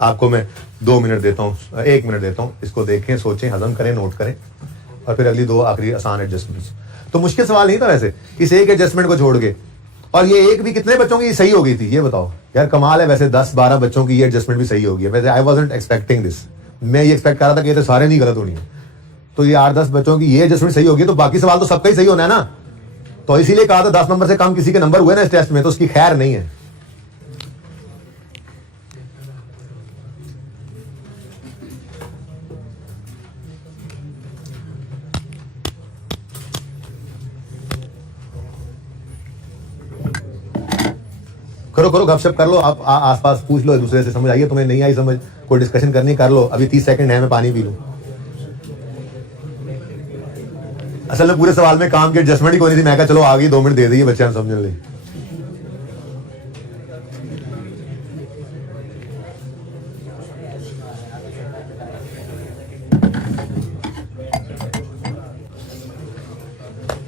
आपको मैं 2 मिनट देता हूं, 1 मिनट देता हूं, इसको देखें, सोचें, हजम करें, नोट करें, और फिर अगली 2 आखिरी आसान एडजस्टमेंट्स। तो मुश्किल सवाल नहीं था वैसे, इस एक एडजस्टमेंट को छोड़ के। और ये एक भी कितने बच्चों की सही हो गई थी ये बताओ यार, कमाल है। वैसे 10-12 बच्चों की ये एडजस्टमेंट भी सही हो गई है। वैसे आई वाज़न्ट एक्सपेक्टिंग दिस, मैं ये एक्सपेक्ट कर रहा था कि ये तो सारे नहीं गलत होनी है। तो ये 8-10 बच्चों की ये एडजस्टमेंट सही होगी, तो बाकी सवाल तो सबका ही सही होना है ना। तो इसीलिए कहा था 10 नंबर से कम किसी के नंबर हुए ना इस टेस्ट में, तो उसकी खैर नहीं है। करो करो, गपशप कर लो, आप आसपास पूछ लो एक दूसरे से, समझ आइए, तुम्हें नहीं आई समझ, कोई डिस्कशन करनी कर लो। अभी 30 सेकंड है, मैं पानी पी लूं। असल में पूरे सवाल में काम की एडजस्टमेंट ही कोई नहीं थी, मैं कहा चलो आ गई, 2 मिनट दे दिए बच्चे समझने ले।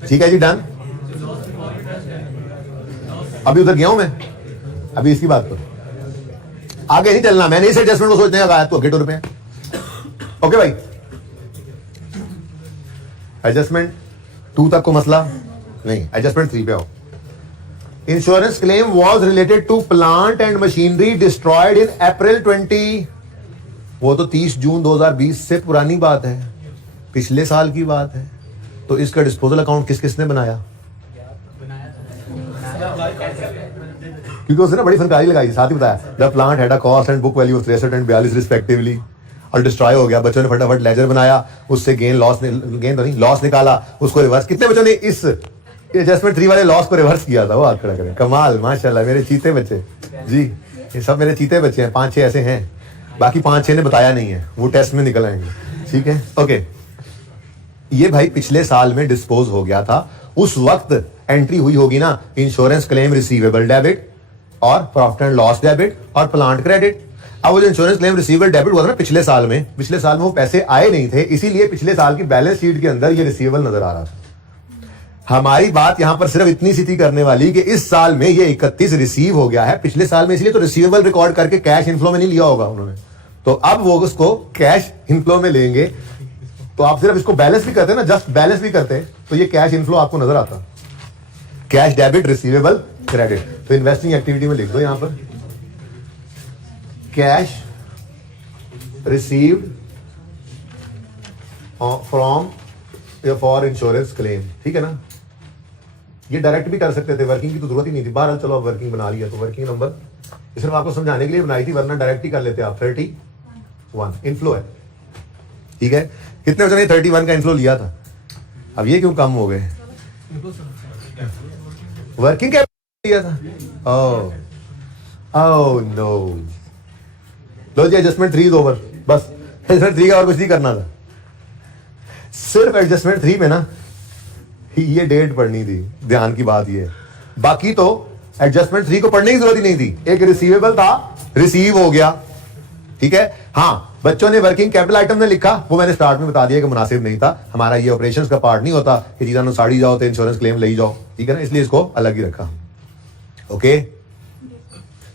ठीक है जी, डन। अभी उधर गया हूं मैं, अभी इसकी बात करो। आगे नहीं चलना, मैंने इस एडजस्टमेंट को सोचने का तो ₹2 हैं। ओके भाई, एडजस्टमेंट 2 तक को मसला नहीं, एडजस्टमेंट 3 पे आओ। Insurance claim was related to plant and machinery destroyed in April 20, वो तो 30 जून 2020 से पुरानी बात है, पिछले साल की बात है। तो इसका डिस्पोजल अकाउंट किस किसने बनाया? क्योंकि उसने बड़ी फनकारी लगाई, साथ ही बताया the plant had a cost and book value of 63 and 42 respectively, और डिस्ट्रॉय हो गया। बच्चों ने फटाफट लेजर बनाया, उससे गेन लॉस निकाला, उसको रिवर्स। कितने बच्चों ने इस एडजस्टमेंट 3 वाले लॉस को रिवर्स किया था? वो हाथ खड़ा करें। कमाल, माशाल्लाह, मेरे चीते बच्चे जी, ये सब मेरे चीते बच्चे हैं। 5-6 ऐसे हैं, बाकी 5-6 ने बताया नहीं है, वो टेस्ट में निकल आएंगे। ठीक है, ओके। ये भाई पिछले साल में डिस्पोज हो गया था, उस वक्त एंट्री हुई होगी ना, इंश्योरेंस क्लेम रिसीवेबल डेबिट और प्रॉफिट एंड लॉस डेबिट और प्लांट क्रेडिट। अब वो जो इंश्योरेंस क्लेम रिसीवेबल डेबिट हुआ था ना पिछले साल में वो पैसे आए नहीं थे, इसीलिए पिछले साल की बैलेंस शीट के अंदर ये रिसीवेबल नजर आ रहा था। हमारी बात यहां पर सिर्फ इतनी सी थी करने वाली कि इस साल में ये 31 रिसीव हो गया है, पिछले साल में इसलिए तो रिसीवेबल रिकॉर्ड करके कैश इनफ्लो में नहीं लिया होगा उन्होंने, तो अब वो उसको कैश इनफ्लो में लेंगे। तो आप सिर्फ इसको बैलेंस भी करते ना, जस्ट बैलेंस भी करते तो ये कैश इनफ्लो आपको नजर आता, कैश डेबिट रिसीवेबल क्रेडिट। तो इन्वेस्टिंग एक्टिविटी में लिख दो यहां पर cash received from for insurance claim. ठीक है ना, ये डायरेक्ट भी कर सकते थे, वर्किंग की तो जरूरत ही नहीं थी। बहरहाल चलो अब वर्किंग बना लिया, तो वर्किंग नंबर सिर्फ आपको समझाने के लिए बनाई थी, वरना डायरेक्ट ही कर लेते आप। 31 इनफ्लो है। ठीक है, कितने बच्चों ने 31 का इनफ्लो लिया था? अब ये क्यों कम हो गए? वर्किंग कैपिटल लिया था। ओह नो, लो जी, एडजस्टमेंट 3 इज ओवर। बस एडजस्टमेंट 3 का और कुछ नहीं करना था, सिर्फ एडजस्टमेंट 3 में ना ये डेट पढ़नी थी। ध्यान की बात ये, बाकी तो एडजस्टमेंट 3 को पढ़ने की जरूरत ही नहीं थी। एक रिसीवेबल था, रिसीव हो गया। ठीक है, हाँ, बच्चों ने वर्किंग कैपिटल आइटम ने लिखा, वो मैंने स्टार्ट में बता दिया कि मुनासिब नहीं था, हमारा ये ऑपरेशंस का पार्ट नहीं होता कि चीज़ों साड़ी जाओ तो इंश्योरेंस क्लेम ले जाओ। ठीक है ना, इसलिए इसको अलग ही रखा। ओके,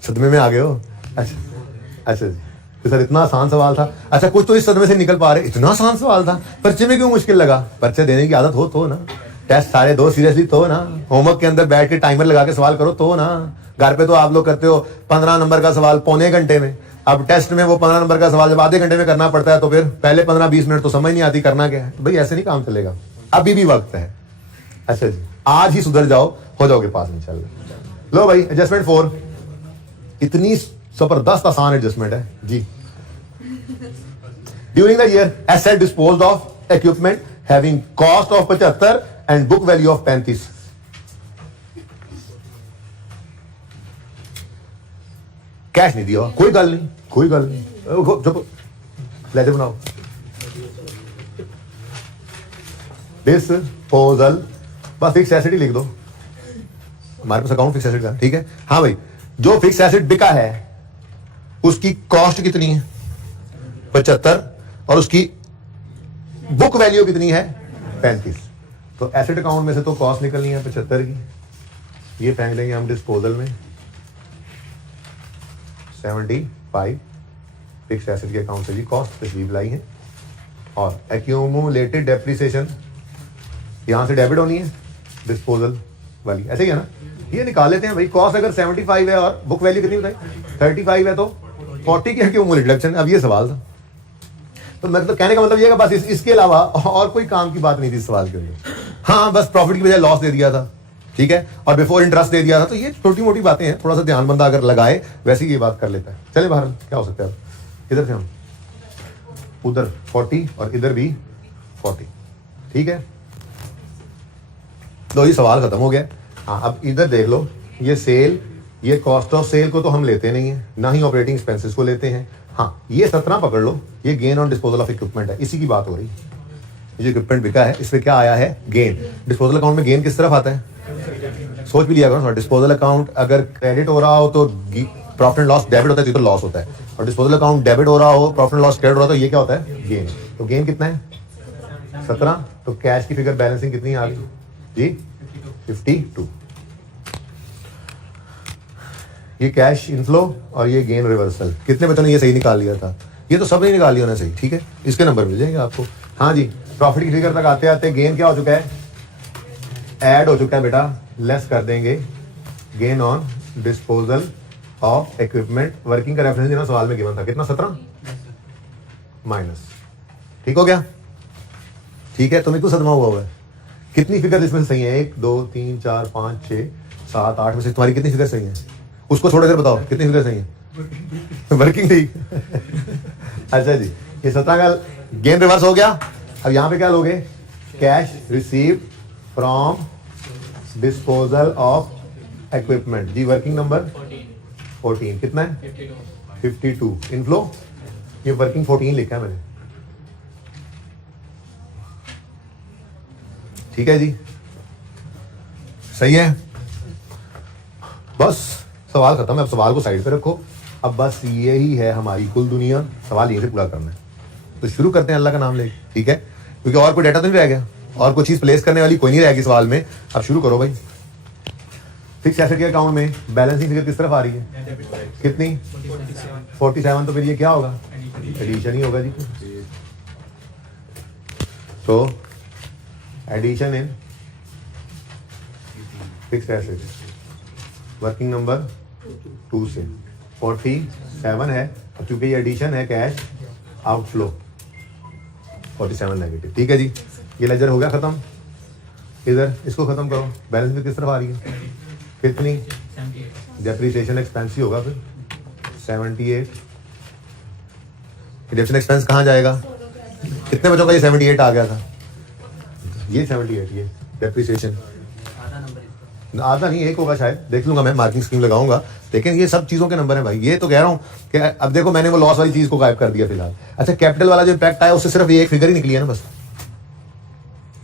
सदमे में आ गए हो? अच्छा जी, तो सर इतना आसान सवाल था। अच्छा, कुछ तो इस सदमे से निकल पा रहे, इतना आसान सवाल था, पर्चे में क्यों मुश्किल लगा? पर्चे देने की आदत हो तो ना, टेस्ट सारे दो सीरियसली तो ना, होमवर्क के अंदर बैठ के टाइमर लगा के सवाल करो तो ना। घर पे तो आप लोग करते हो 15 नंबर का सवाल पौने घंटे में, अब टेस्ट में वो 15 नंबर का सवाल जब आधे घंटे में करना पड़ता है तो फिर पहले 15-20 मिनट तो समझ नहीं आती करना क्या है। तो भाई ऐसे नहीं काम चलेगा, अभी भी वक्त है। अच्छा जी, आज ही सुधर जाओ, हो जाओगे पास इंशाल्लाह। लो भाई, एडजस्टमेंट 4 इतनी जबरदस्त आसान एडजस्टमेंट है जी। During the year asset disposed of equipment having cost of 75 and book value of 35। Cash नहीं दिया, कोई गल नहीं, कोई गल नहीं, जब लेजर बनाओ। डिस्पोजल, बस फिक्स एसेट ही लिख दो, हमारे पास अकाउंट फिक्स एसेट का। ठीक है, हाँ भाई, जो फिक्स एसेट बिका है उसकी कॉस्ट कितनी है? 75, और उसकी बुक वैल्यू कितनी है? 35। तो एसेट अकाउंट में से तो कॉस्ट निकलनी है 75 की, ये फेंक लेंगे हम डिस्पोजल में। 75 फिक्स एसेट के अकाउंट से जी कॉस्ट तशरीफ लाई है, और एक्यूमुलेटेड डेप्रिसिएशन यहां से डेबिट होनी है डिस्पोजल वाली, ऐसे ही है ना, ये निकाल लेते हैं भाई। कॉस्ट अगर 75 है और बुक वैल्यू कितनी बताई? 35 है, तो 40 की एक्यूमुलेटेड डिडक्शन। अब ये सवाल था, तो मतलब कहने का मतलब ये है बस इसके अलावा और कोई काम की बात नहीं थी इस सवाल के अंदर। हाँ, बस प्रॉफिट की बजाय लॉस दे दिया था, ठीक है, और बिफोर इंटरेस्ट दे दिया था। तो ये छोटी मोटी बातें हैं, थोड़ा सा ध्यान बंदा अगर लगाए वैसे ही ये बात कर लेता है। चले बाहर, क्या हो सकता है? इधर से हम उधर 40 और इधर भी 40। ठीक है, तो ये सवाल खत्म हो गया। हाँ, अब इधर देख लो, ये सेल, ये कॉस्ट ऑफ सेल को तो हम लेते नहीं है, ना ही ऑपरेटिंग एक्सपेंसेस को लेते हैं। हाँ, ये 17 पकड़ लो, ये gain on disposal of equipment है, इसी की बात हो रही है। ये जो इक्विपमेंट बिका है, इस पे क्या आया है? गेन। डिस्पोजल अकाउंट में गेन किस तरफ आता है? सोच भी लिया करो, डिस्पोजल अकाउंट अगर क्रेडिट हो रहा हो तो प्रॉफिट एंड लॉस डेबिट होता है, तो लॉस होता है, और डिस्पोजल अकाउंट डेबिट हो रहा हो, प्रॉफिट एंड लॉस क्रेडिट हो रहा हो, तो ये क्या होता है? गेन। तो गेन कितना है? 17। तो कैश की फिगर बैलेंसिंग कितनी आ गई जी? 52। ये कैश इनफ्लो और ये गेन रिवर्सल। कितने बच्चों ने ये सही निकाल लिया था? ये तो सबने निकाल लिया ना सही, ठीक है, इसके नंबर मिल जाएंगे आपको। हाँ जी, प्रॉफिट की फिगर तक आते आते गेन क्या हो चुका है? ऐड हो चुका है बेटा, लेस कर देंगे gain on disposal of equipment. Working का रेफरेंस देना सवाल में गिवन था, कितना? 17 माइनस। ठीक हो गया? ठीक है, तुम्हें क्यों सदमा हुआ है? कितनी फिगर इसमें सही है? 1 2 3 4 5 6 7 8 में से तुम्हारी कितनी फिगर सही है? उसको छोड़ कर बताओ कितनी फिगर सही है? वर्किंग ठीक। अच्छा जी, ये 17 का गेन रिवर्स हो गया। अब यहां पे क्या लोगे? Cash receive from disposal of equipment. जी वर्किंग नंबर 14 कितना है? 52। इनफ्लो ये वर्किंग 14 लिखा है मैंने, ठीक है जी, सही है। बस सवाल खत्म है, अब सवाल को साइड पे रखो। अब बस यही है हमारी कुल दुनिया, सवाल यहीं से पूरा करना है। तो शुरू करते हैं अल्लाह का नाम लेके, ठीक है, क्योंकि और कोई डाटा तो नहीं रह गया, और कोई चीज प्लेस करने वाली कोई नहीं रहेगी सवाल में। अब शुरू करो भाई। फिक्स एसेट के अकाउंट में बैलेंसिंग फिगर किस तरफ आ रही है? कितनी? 47। तो फिर ये क्या होगा? एडिशन ही होगा जी। तो addition in fixed asset, working number 2 से 47 है। अब चूंकि ये एडिशन है, कैश आउटफ्लो 47 नेगेटिव, ठीक है जी। ये लेजर हो गया खत्म। इधर इसको खत्म करो। बैलेंस में किस तरफ आ रही है? कितनी? डेप्रिसिएशन एक्सपेंस ही होगा फिर 78। डेप्रिसिएशन एक्सपेंस कहाँ जाएगा? कितने बच्चों का ये 78 आ गया था? ये 78, ये डेप्रिसिएशन आधा नहीं, एक होगा शायद, देख लूंगा मैं, मार्किंग स्कीम लगाऊंगा। लेकिन ये सब चीजों के नंबर है भाई। ये तो कह रहा हूं कि अब देखो मैंने वो लॉस वाली चीज को गायब कर दिया फिलहाल। अच्छा, कैपिटल वाला जो इम्पैक्ट आया उससे सिर्फ ये एक फिगर ही निकली है ना बस,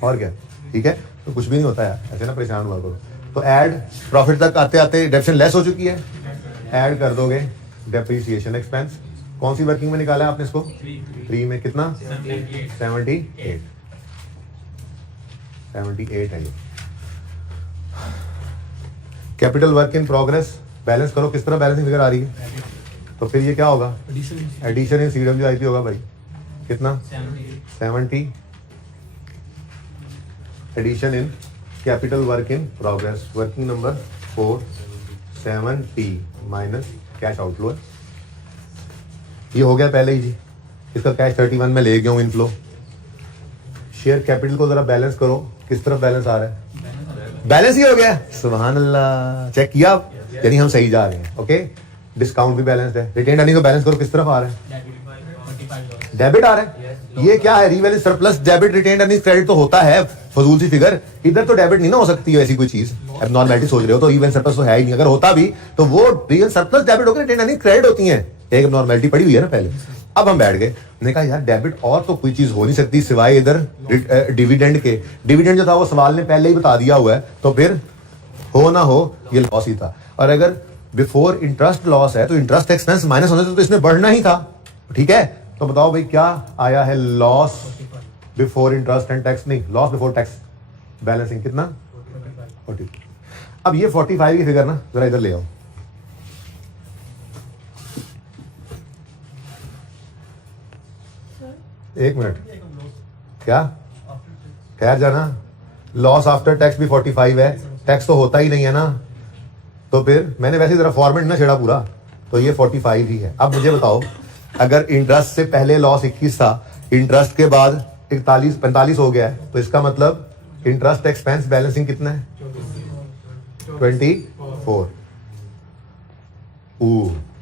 और क्या, ठीक है। तो कुछ भी नहीं होता है, ऐसे ना परेशान हुआ करो। तो ऐड प्रॉफिट तक आते आते डेप्रिसिएशन लेस हो चुकी है, ऐड कर दोगे डेप्रिसिएशन एक्सपेंस। कौन सी वर्किंग में निकाला है आपने इसको? 3 में कितना? 78 है ये। Capital work in progress balance करो, किस तरह बैलेंसिंग फिगर आ रही है? तो फिर ये क्या होगा? एडिशन इन CWIP होगा भाई, कितना? 70। Addition in capital work in progress, working number 470 minus cash outflow. ये हो गया पहले ही जी। इसका कैश 31 में ले गया हूँ इनफ्लो। शेयर कैपिटल को जरा बैलेंस करो, किस तरफ बैलेंस आ रहा है? बैलेंस ही हो गया, सुभान अल्लाह। चेक किया, यानी हम सही जा रहे हैं। ओके, डिस्काउंट भी बैलेंस है। रिटेन्ड अर्निंग को बैलेंस करो, किस तरफ आ रहा है? डेबिट आ रहा है। ये क्या है? Revalue surplus debit retained earning credit तो होता है, फजूल सी फिगर। इधर तो डेबिट नहीं ना हो सकती है ऐसी कोई चीज, एबनॉर्मैलिटी सोच रहे हो तो। रीवैल्यू सरप्लस तो है ही नहीं, अगर होता भी तो वो रियल सरप्लस डेबिट होकर रिटेन्ड अर्निंग क्रेडिट होती है। एक एबनॉर्मैलिटी पड़ी हुई है ना पहले। अब हम बैठ गए, हमने कहा यार डेबिट और तो कोई चीज हो नहीं सकती सिवाय इधर डिविडेंड के। डिविडेंड जो था वो सवाल ने पहले ही बता दिया हुआ है, तो फिर हो ना हो ये लॉस ही था। और अगर बिफोर इंटरेस्ट लॉस है तो इंटरेस्ट एक्सपेंस माइनस होने से तो इसमें बढ़ना ही था, ठीक है। तो बताओ भाई क्या आया है? Loss before interest and tax, नहीं, लॉस बिफोर टैक्स बैलेंसिंग कितना? 40। अब ये 45 की फिगर ना जरा इधर ले आओ। एक मिनट, क्या ठहर जाना। लॉस आफ्टर टैक्स भी 45 है, टैक्स तो होता ही नहीं है ना। तो फिर मैंने वैसे जरा फॉर्मेट ना छेड़ा पूरा, तो ये 45 ही है। अब मुझे बताओ, अगर इंटरेस्ट से पहले लॉस 21 था, इंटरेस्ट के बाद 45 हो गया है, तो इसका मतलब इंटरेस्ट एक्सपेंस बैलेंसिंग कितना है? 24।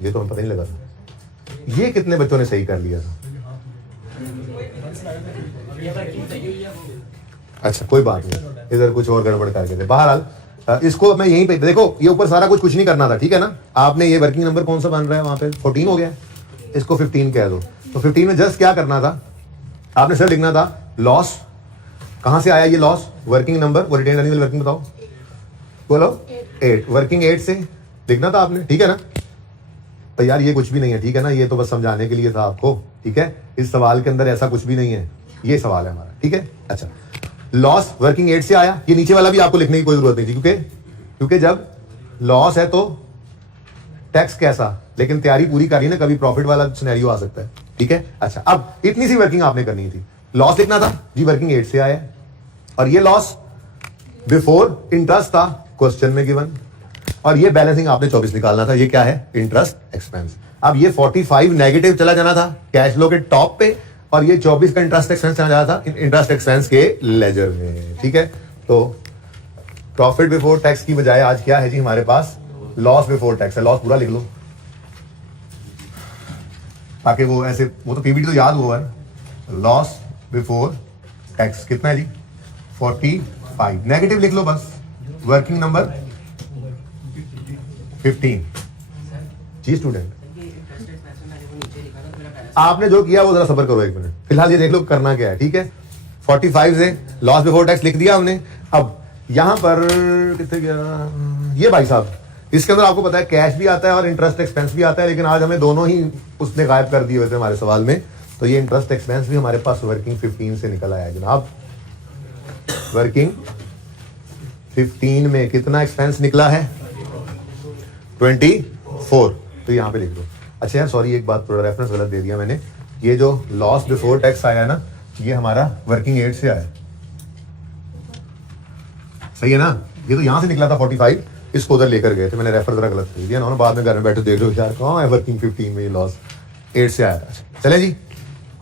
ये तो हमें पता नहीं लगा था। ये कितने बच्चों ने सही कर लिया था? अच्छा कोई बात नहीं, इधर कुछ और गड़बड़ करके थे। बहरहाल इसको मैं यहीं पे देखो, ये ऊपर सारा कुछ नहीं करना था, ठीक है ना। आपने ये वर्किंग नंबर कौन सा बन रहा है वहां पे? 14 हो गया, इसको 15 कह दो। तो 15 में जस्ट क्या करना था? आपने सिर्फ लिखना था लॉस। कहां से आया ये लॉस? वर्किंग नंबर, वो रिटेन अर्निंग वर्किंग बताओ, बोलो 8। वर्किंग 8 से लिखना था आपने, ठीक है ना। तो यार ये कुछ भी नहीं है, ठीक है ना। ये तो बस समझाने के लिए था आपको, ठीक है। इस सवाल के अंदर ऐसा कुछ भी नहीं है, ये सवाल है हमारा, ठीक है। अच्छा, लॉस वर्किंग 8 से आया। ये नीचे वाला भी आपको लिखने की कोई जरूरत नहीं थी, क्योंकि जब लॉस है तो टैक्स कैसा, लेकिन तैयारी पूरी करी ना, कभी प्रॉफिट वाला सिनेरियो आ सकता है, ठीक है। अच्छा, अब इतनी सी वर्किंग आपने करनी थी, लॉस लिखना था जी, वर्किंग 8 से आया है, और ये लॉस बिफोर इंटरेस्ट था क्वेश्चन में गिवन, और ये बैलेंसिंग आपने 24 निकालना था, ये क्या है, इंटरेस्ट एक्सपेंस। अब ये 45 नेगेटिव चला जाना था कैश फ्लो के टॉप पे, और ये 24 का इंटरेस्ट एक्सपेंस चला जाना था इंटरेस्ट एक्सपेंस के लेजर में, ठीक है। तो प्रॉफिट बिफोर टैक्स की बजाय आज क्या है जी हमारे पास, लॉस बिफोर टैक्स है। लॉस पूरा लिख लो ताकि वो ऐसे, वो तो पीबीटी तो याद हुआ है। लॉस बिफोर टैक्स कितना है जी, 45, नेगेटिव लिख लो बस, वर्किंग नंबर 15 जी। स्टूडेंट आपने जो किया वो जरा सबर करो 1 मिनट, फिलहाल ये देख लो करना क्या है, ठीक है। 45 से लॉस बिफोर टैक्स लिख दिया हमने। अब यहां पर कितने गया ये भाई साहब, इसके अंदर आपको पता है कैश भी आता है और इंटरेस्ट एक्सपेंस भी आता है, लेकिन आज हमें दोनों ही उसने गायब कर दिए हुए थे हमारे सवाल में। तो ये इंटरेस्ट एक्सपेंस भी हमारे पास वर्किंग 15 से निकल आया जनाब। वर्किंग 15 में कितना एक्सपेंस निकला है, 24, तो यहां पे लिख दो। अच्छा यार सॉरी, एक बात थोड़ा रेफरेंस गलत दे दिया मैंने, ये जो लॉस बिफोर टैक्स आया है ना, ये हमारा वर्किंग 8 से आया, सही है ना। ये तो यहां से निकला था 45, इसको उधर लेकर गए थे, मैंने रेफर जरा गलत कर दिया ना, बाद में घर में बैठे देख लो यार कहाँ है वर्किंग 15 में ये लॉस 8 से आया था। चले जी,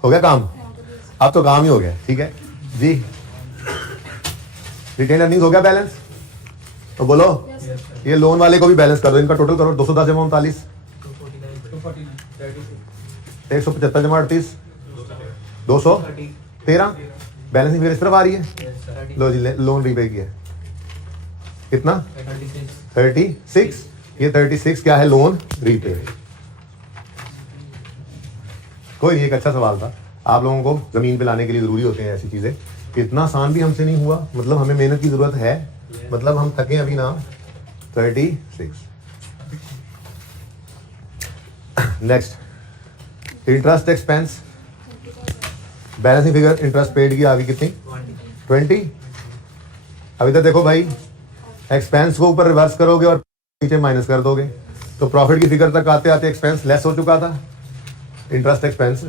हो गया काम, अब तो काम ही हो गया, ठीक है जी। रिटेन अर्निंग्स हो गया बैलेंस, तो बोलो ये लोन वाले को भी बैलेंस कर दो, इनका टोटल करो 210 जमा 39, 175 जमा 38, 213, बैलेंसिंग फिगर इस तरफ आ रही है। लो जी लोन रीपे किया कितना, 36, ये 36 क्या है, लोन रीपे। कोई एक अच्छा सवाल था, आप लोगों को जमीन पे लाने के लिए जरूरी होते हैं ऐसी चीजें, इतना आसान भी हमसे नहीं हुआ, मतलब हमें मेहनत की जरूरत है, मतलब हम थके अभी ना। 36 next interest expense, balancing figure interest paid की आगे कितनी, 20। अभी तक देखो भाई, एक्सपेंस को ऊपर रिवर्स करोगे और नीचे माइनस कर दोगे, तो प्रॉफिट की फिगर तक आते आते एक्सपेंस लेस हो चुका था, इंटरेस्ट एक्सपेंस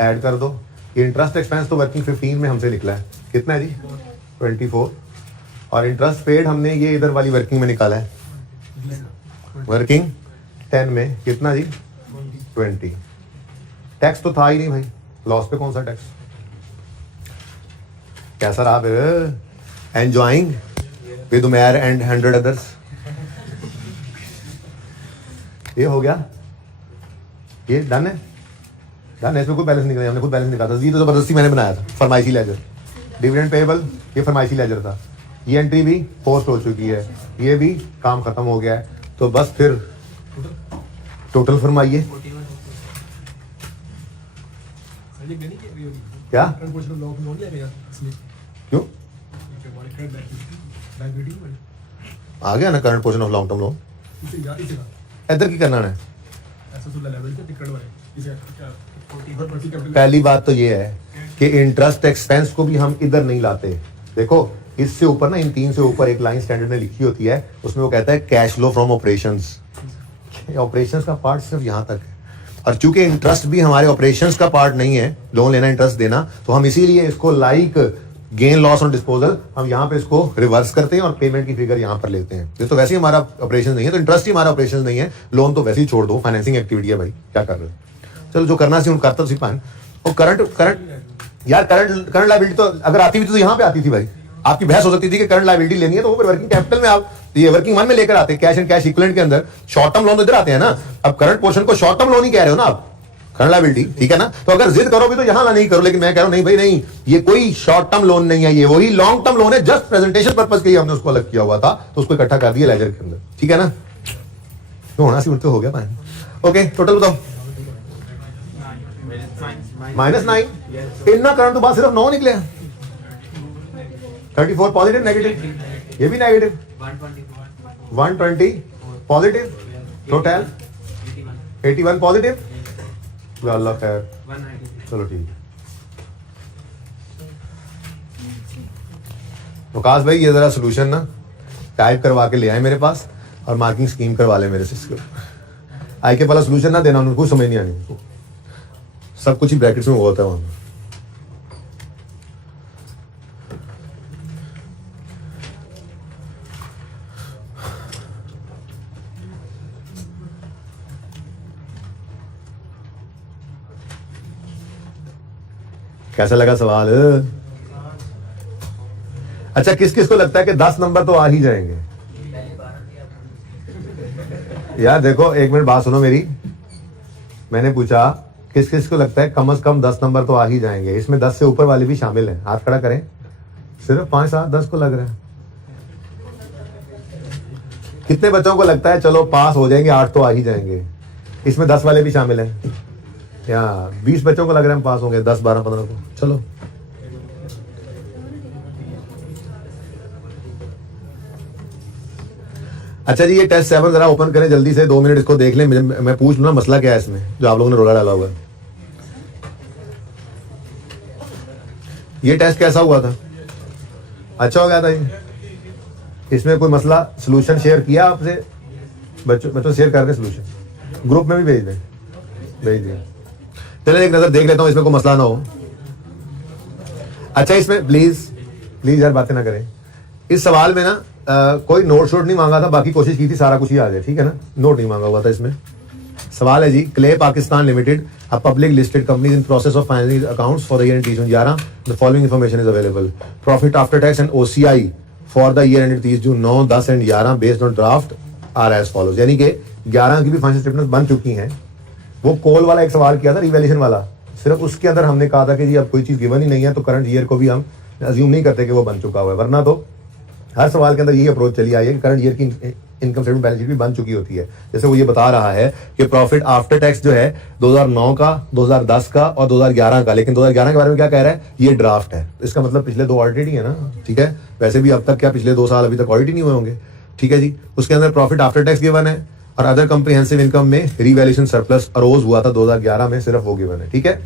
ऐड कर दो। ये इंटरेस्ट एक्सपेंस तो वर्किंग 15 में हमसे निकला है, कितना है जी, 24, और इंटरेस्ट पेड हमने ये इधर वाली वर्किंग में निकाला है, वर्किंग 10 में कितना जी, 20। टैक्स तो था ही नहीं भाई, लॉस पे कौन सा टैक्स। कैसा रहा फिर, enjoying with Umair and 100 others, ये हो गया, ये डन है, डन है। इसमें कोई बैलेंस निकला, हमने खुद बैलेंस निकाला था, ये तो जबरदस्ती मैंने बनाया था, फरमाइशी लेजर। डिविडेंड पेएबल ये फरमाइशी लेजर था, ये एंट्री भी पोस्ट हो चुकी है, ये भी काम खत्म हो गया है, तो बस फिर टोटल फरमाइए क्या, क्यों आ गया ना current portion of long term loan, इधर की करना है। पहली बात तो ये है कि इंटरेस्ट एक्सपेंस को भी हम इधर नहीं लाते। देखो इससे ऊपर ना, इन 3 से ऊपर एक लाइन स्टैंडर्ड ने लिखी होती है, उसमें वो कहता है cash flow from operations. Operations का पार्ट सिर्फ यहां तक है, और चूंकि इंटरेस्ट भी हमारे ऑपरेशंस का पार्ट नहीं है, लोन लेना इंटरेस्ट देना, तो हम इसीलिए इसको like gain loss on disposal हम यहाँ पे इसको रिवर्स करते हैं और पेमेंट की फिगर यहाँ पर लेते हैं। ये तो वैसे ही हमारा ऑपरेशन नहीं है, तो इंटरेस्ट ही हमारा ऑपरेशन नहीं है, लोन तो वैसे ही छोड़ दो, फाइनेंसिंग एक्टिविटी है भाई, क्या कर रहे हो। चलो जो करना सी करता सी पान। और करंट यार, करंट लायबिलिटी तो अगर आती हुई तो यहाँ पे आती थी भाई, आपकी बहस हो सकती थी कि करंट लायबिलिटी लेनी है तो वो वर्किंग कैपिटल में आप ये वर्किंग 1 में लेकर आते हैं, कैश एंड कैश इक्विवेलेंट के अंदर शॉर्ट टर्म लोन तो इधर आते हैं ना। अब करंट पोर्शन को शॉर्ट टर्म लोन ही कह रहे हो ना आप, करंट लायबिलिटी, ठीक है ना। तो अगर जिद करो भी तो यहां नहीं करो, लेकिन मैं कह रहा हूं नहीं भाई नहीं, ये कोई शॉर्ट टर्म लोन नहीं है, ये वही लॉन्ग टर्म लोन है, जस्ट प्रेजेंटेशन पर्पस के लिए हमने उसको अलग किया हुआ था, तो उसको इकट्ठा कर दिया लेजर के अंदर, ठीक है ना। तो होना सी उठते हो गया भाई। ओके टोटल बताओ, -9, इतना करंट तो बात सिर्फ 9 निकले, 34 पॉजिटिव नेगेटिव, ये भी नेगेटिव, 120 पॉजिटिव, टोटल 81 पॉजिटिव, अल्लाह खैर, चलो ठीक है। वकास भाई ये जरा सोल्यूशन ना टाइप करवा के ले आए मेरे पास, और मार्किंग स्कीम करवा ले मेरे से इसको, आई के वाला सोल्यूशन ना देना, उनको कुछ समझ नहीं आनी, सब कुछ ही ब्रैकेट्स में होता है वहां। कैसा लगा सवाल? अच्छा, किस किस को लगता है कि 10 नंबर तो आ ही जाएंगे? यार देखो, एक मिनट बात सुनो मेरी। मैंने पूछा किस किस को लगता है कम से कम 10 नंबर तो आ ही जाएंगे? इसमें 10 से ऊपर वाले भी शामिल हैं, हाथ खड़ा करें। सिर्फ 5 7 10 को लग रहा है। कितने बच्चों को लगता है चलो पास हो जाएंगे, 8 तो आ ही जाएंगे? इसमें 10 वाले भी शामिल हैं। या 20 बच्चों को लग रहा है हम पास होंगे, 10 12 15 को। चलो अच्छा जी, ये टेस्ट 7 जरा ओपन करें जल्दी से, 2 मिनट इसको देख लें। मैं पूछ लूँ ना मसला क्या है इसमें, जो आप लोगों ने रोला डाला हुआ है। ये टेस्ट कैसा हुआ था? अच्छा हो गया था ये? इसमें कोई मसला, सोल्यूशन शेयर किया आपसे? बच्चों शेयर कर रहे सोल्यूशन, ग्रुप में भी भेज दिया। चलिए एक नजर देख लेता हूँ, इसमें कोई मसला ना हो। अच्छा, इसमें प्लीज यार बातें ना करें। इस सवाल में ना कोई नोट शोट नहीं मांगा था, बाकी कोशिश की थी सारा कुछ ही आ जाए, ठीक है ना? नोट नहीं मांगा हुआ था इसमें। सवाल है जी, Clay Pakistan limited, a public listed company in process of finaling accounts for the year end 30/11, the following information is available. Profit after tax and OCI for the year end 30 June 9, 10 and 11 based on draft are as follows. यानी कि 11 की भी फाइनेंशियल स्टेटमेंट बन चुकी हैं। वो कॉल वाला एक सवाल किया था, रिवैल्यूएशन वाला, सिर्फ उसके अंदर हमने कहा था कि जी अब कोई चीज गिवन ही नहीं है तो करंट ईयर को भी हम अज्यूम नहीं करते कि वो बन चुका हुआ है, वरना तो हर सवाल के अंदर यही अप्रोच चली आई है कि करंट ईयर की इनकम स्टेटमेंट बैलेंस शीट भी बन चुकी होती है। जैसे वो ये बता रहा है कि प्रॉफिट आफ्टर टैक्स जो है 2009 का, 2010 का और 2011 का, लेकिन 2011 के बारे में क्या कह रहा है? ये ड्राफ्ट है। इसका मतलब पिछले 2 ऑडिट ही है ना, ठीक है? वैसे भी अब तक क्या पिछले 2 साल अभी तक ऑडिट ही नहीं हुए होंगे, ठीक है जी? उसके अंदर प्रॉफिट आफ्टर टैक्स गिवन है और अदर कॉम्प्रिहेंसिव इनकम में रिवैल्यूएशन सरप्लस अरोज हुआ था 2011 में, सिर्फ वो गिवन है, ठीक है?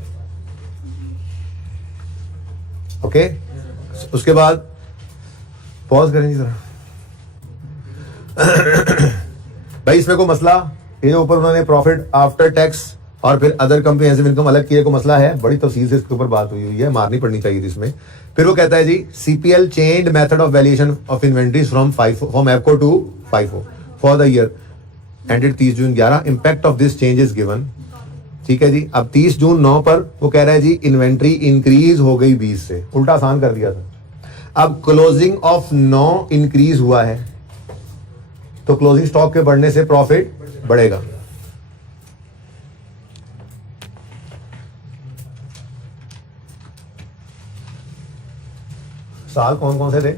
ओके, उसके बाद पॉज करेंगे जरा। भाई इसमें को मसला, ये जो ऊपर उन्होंने प्रॉफिट आफ्टर टैक्स और फिर अदर कॉम्प्रिहेंसिव इनकम अलग किए को मसला है, बड़ी तफसील से इसके ऊपर बात हुई है, मारनी पड़नी चाहिए थी इसमें। फिर वो कहता है जी, CPL changed method of valuation of inventories from एफको to FIFO for the year ended 30 June 11, impact of this change is given, ठीक है जी? अब 30 जून 9 पर वो कह रहा है जी इन्वेंट्री इंक्रीज हो गई 20 से, उल्टा आसान कर दिया था। अब क्लोजिंग ऑफ 9 इंक्रीज हुआ है तो क्लोजिंग स्टॉक के बढ़ने से प्रॉफिट बढ़ेगा। साल कौन कौन से थे?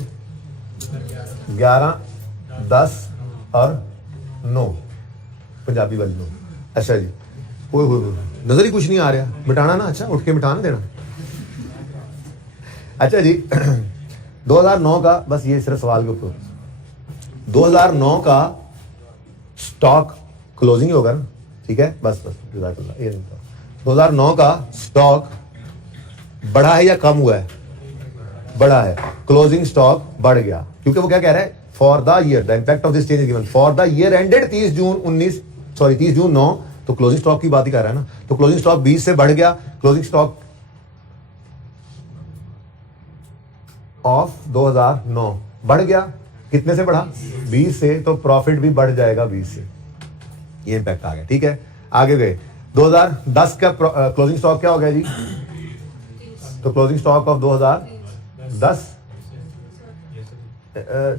11, 10 और 9, पंजाबी वाली 9। अच्छा जी, नजर ही कुछ नहीं आ रहा, मिटाना ना। अच्छा, उठ के मिटाना देना। अच्छा जी 2009 का, बस ये सिर्फ सवाल के ऊपर, 2009 का स्टॉक क्लोजिंग होगा ना, ठीक है? बस ये 2009 का स्टॉक बढ़ा है या कम हुआ है? बढ़ा है। क्लोजिंग स्टॉक बढ़ गया क्योंकि वो क्या कह रहा है? For the year the impact of this change is given for the year ended 30 June 9, तो क्लोजिंग स्टॉक की बात ही कर रहा है ना। तो क्लोजिंग स्टॉक 20 से बढ़ गया, क्लोजिंग स्टॉक ऑफ 2009 बढ़ गया, कितने से बढ़ा? 20 से, तो प्रॉफिट भी बढ़ जाएगा 20 से। ये इंपैक्ट आ गया, ठीक है? आगे गए, 2010 का क्लोजिंग स्टॉक क्या हो गया जी? तो क्लोजिंग स्टॉक ऑफ 2010,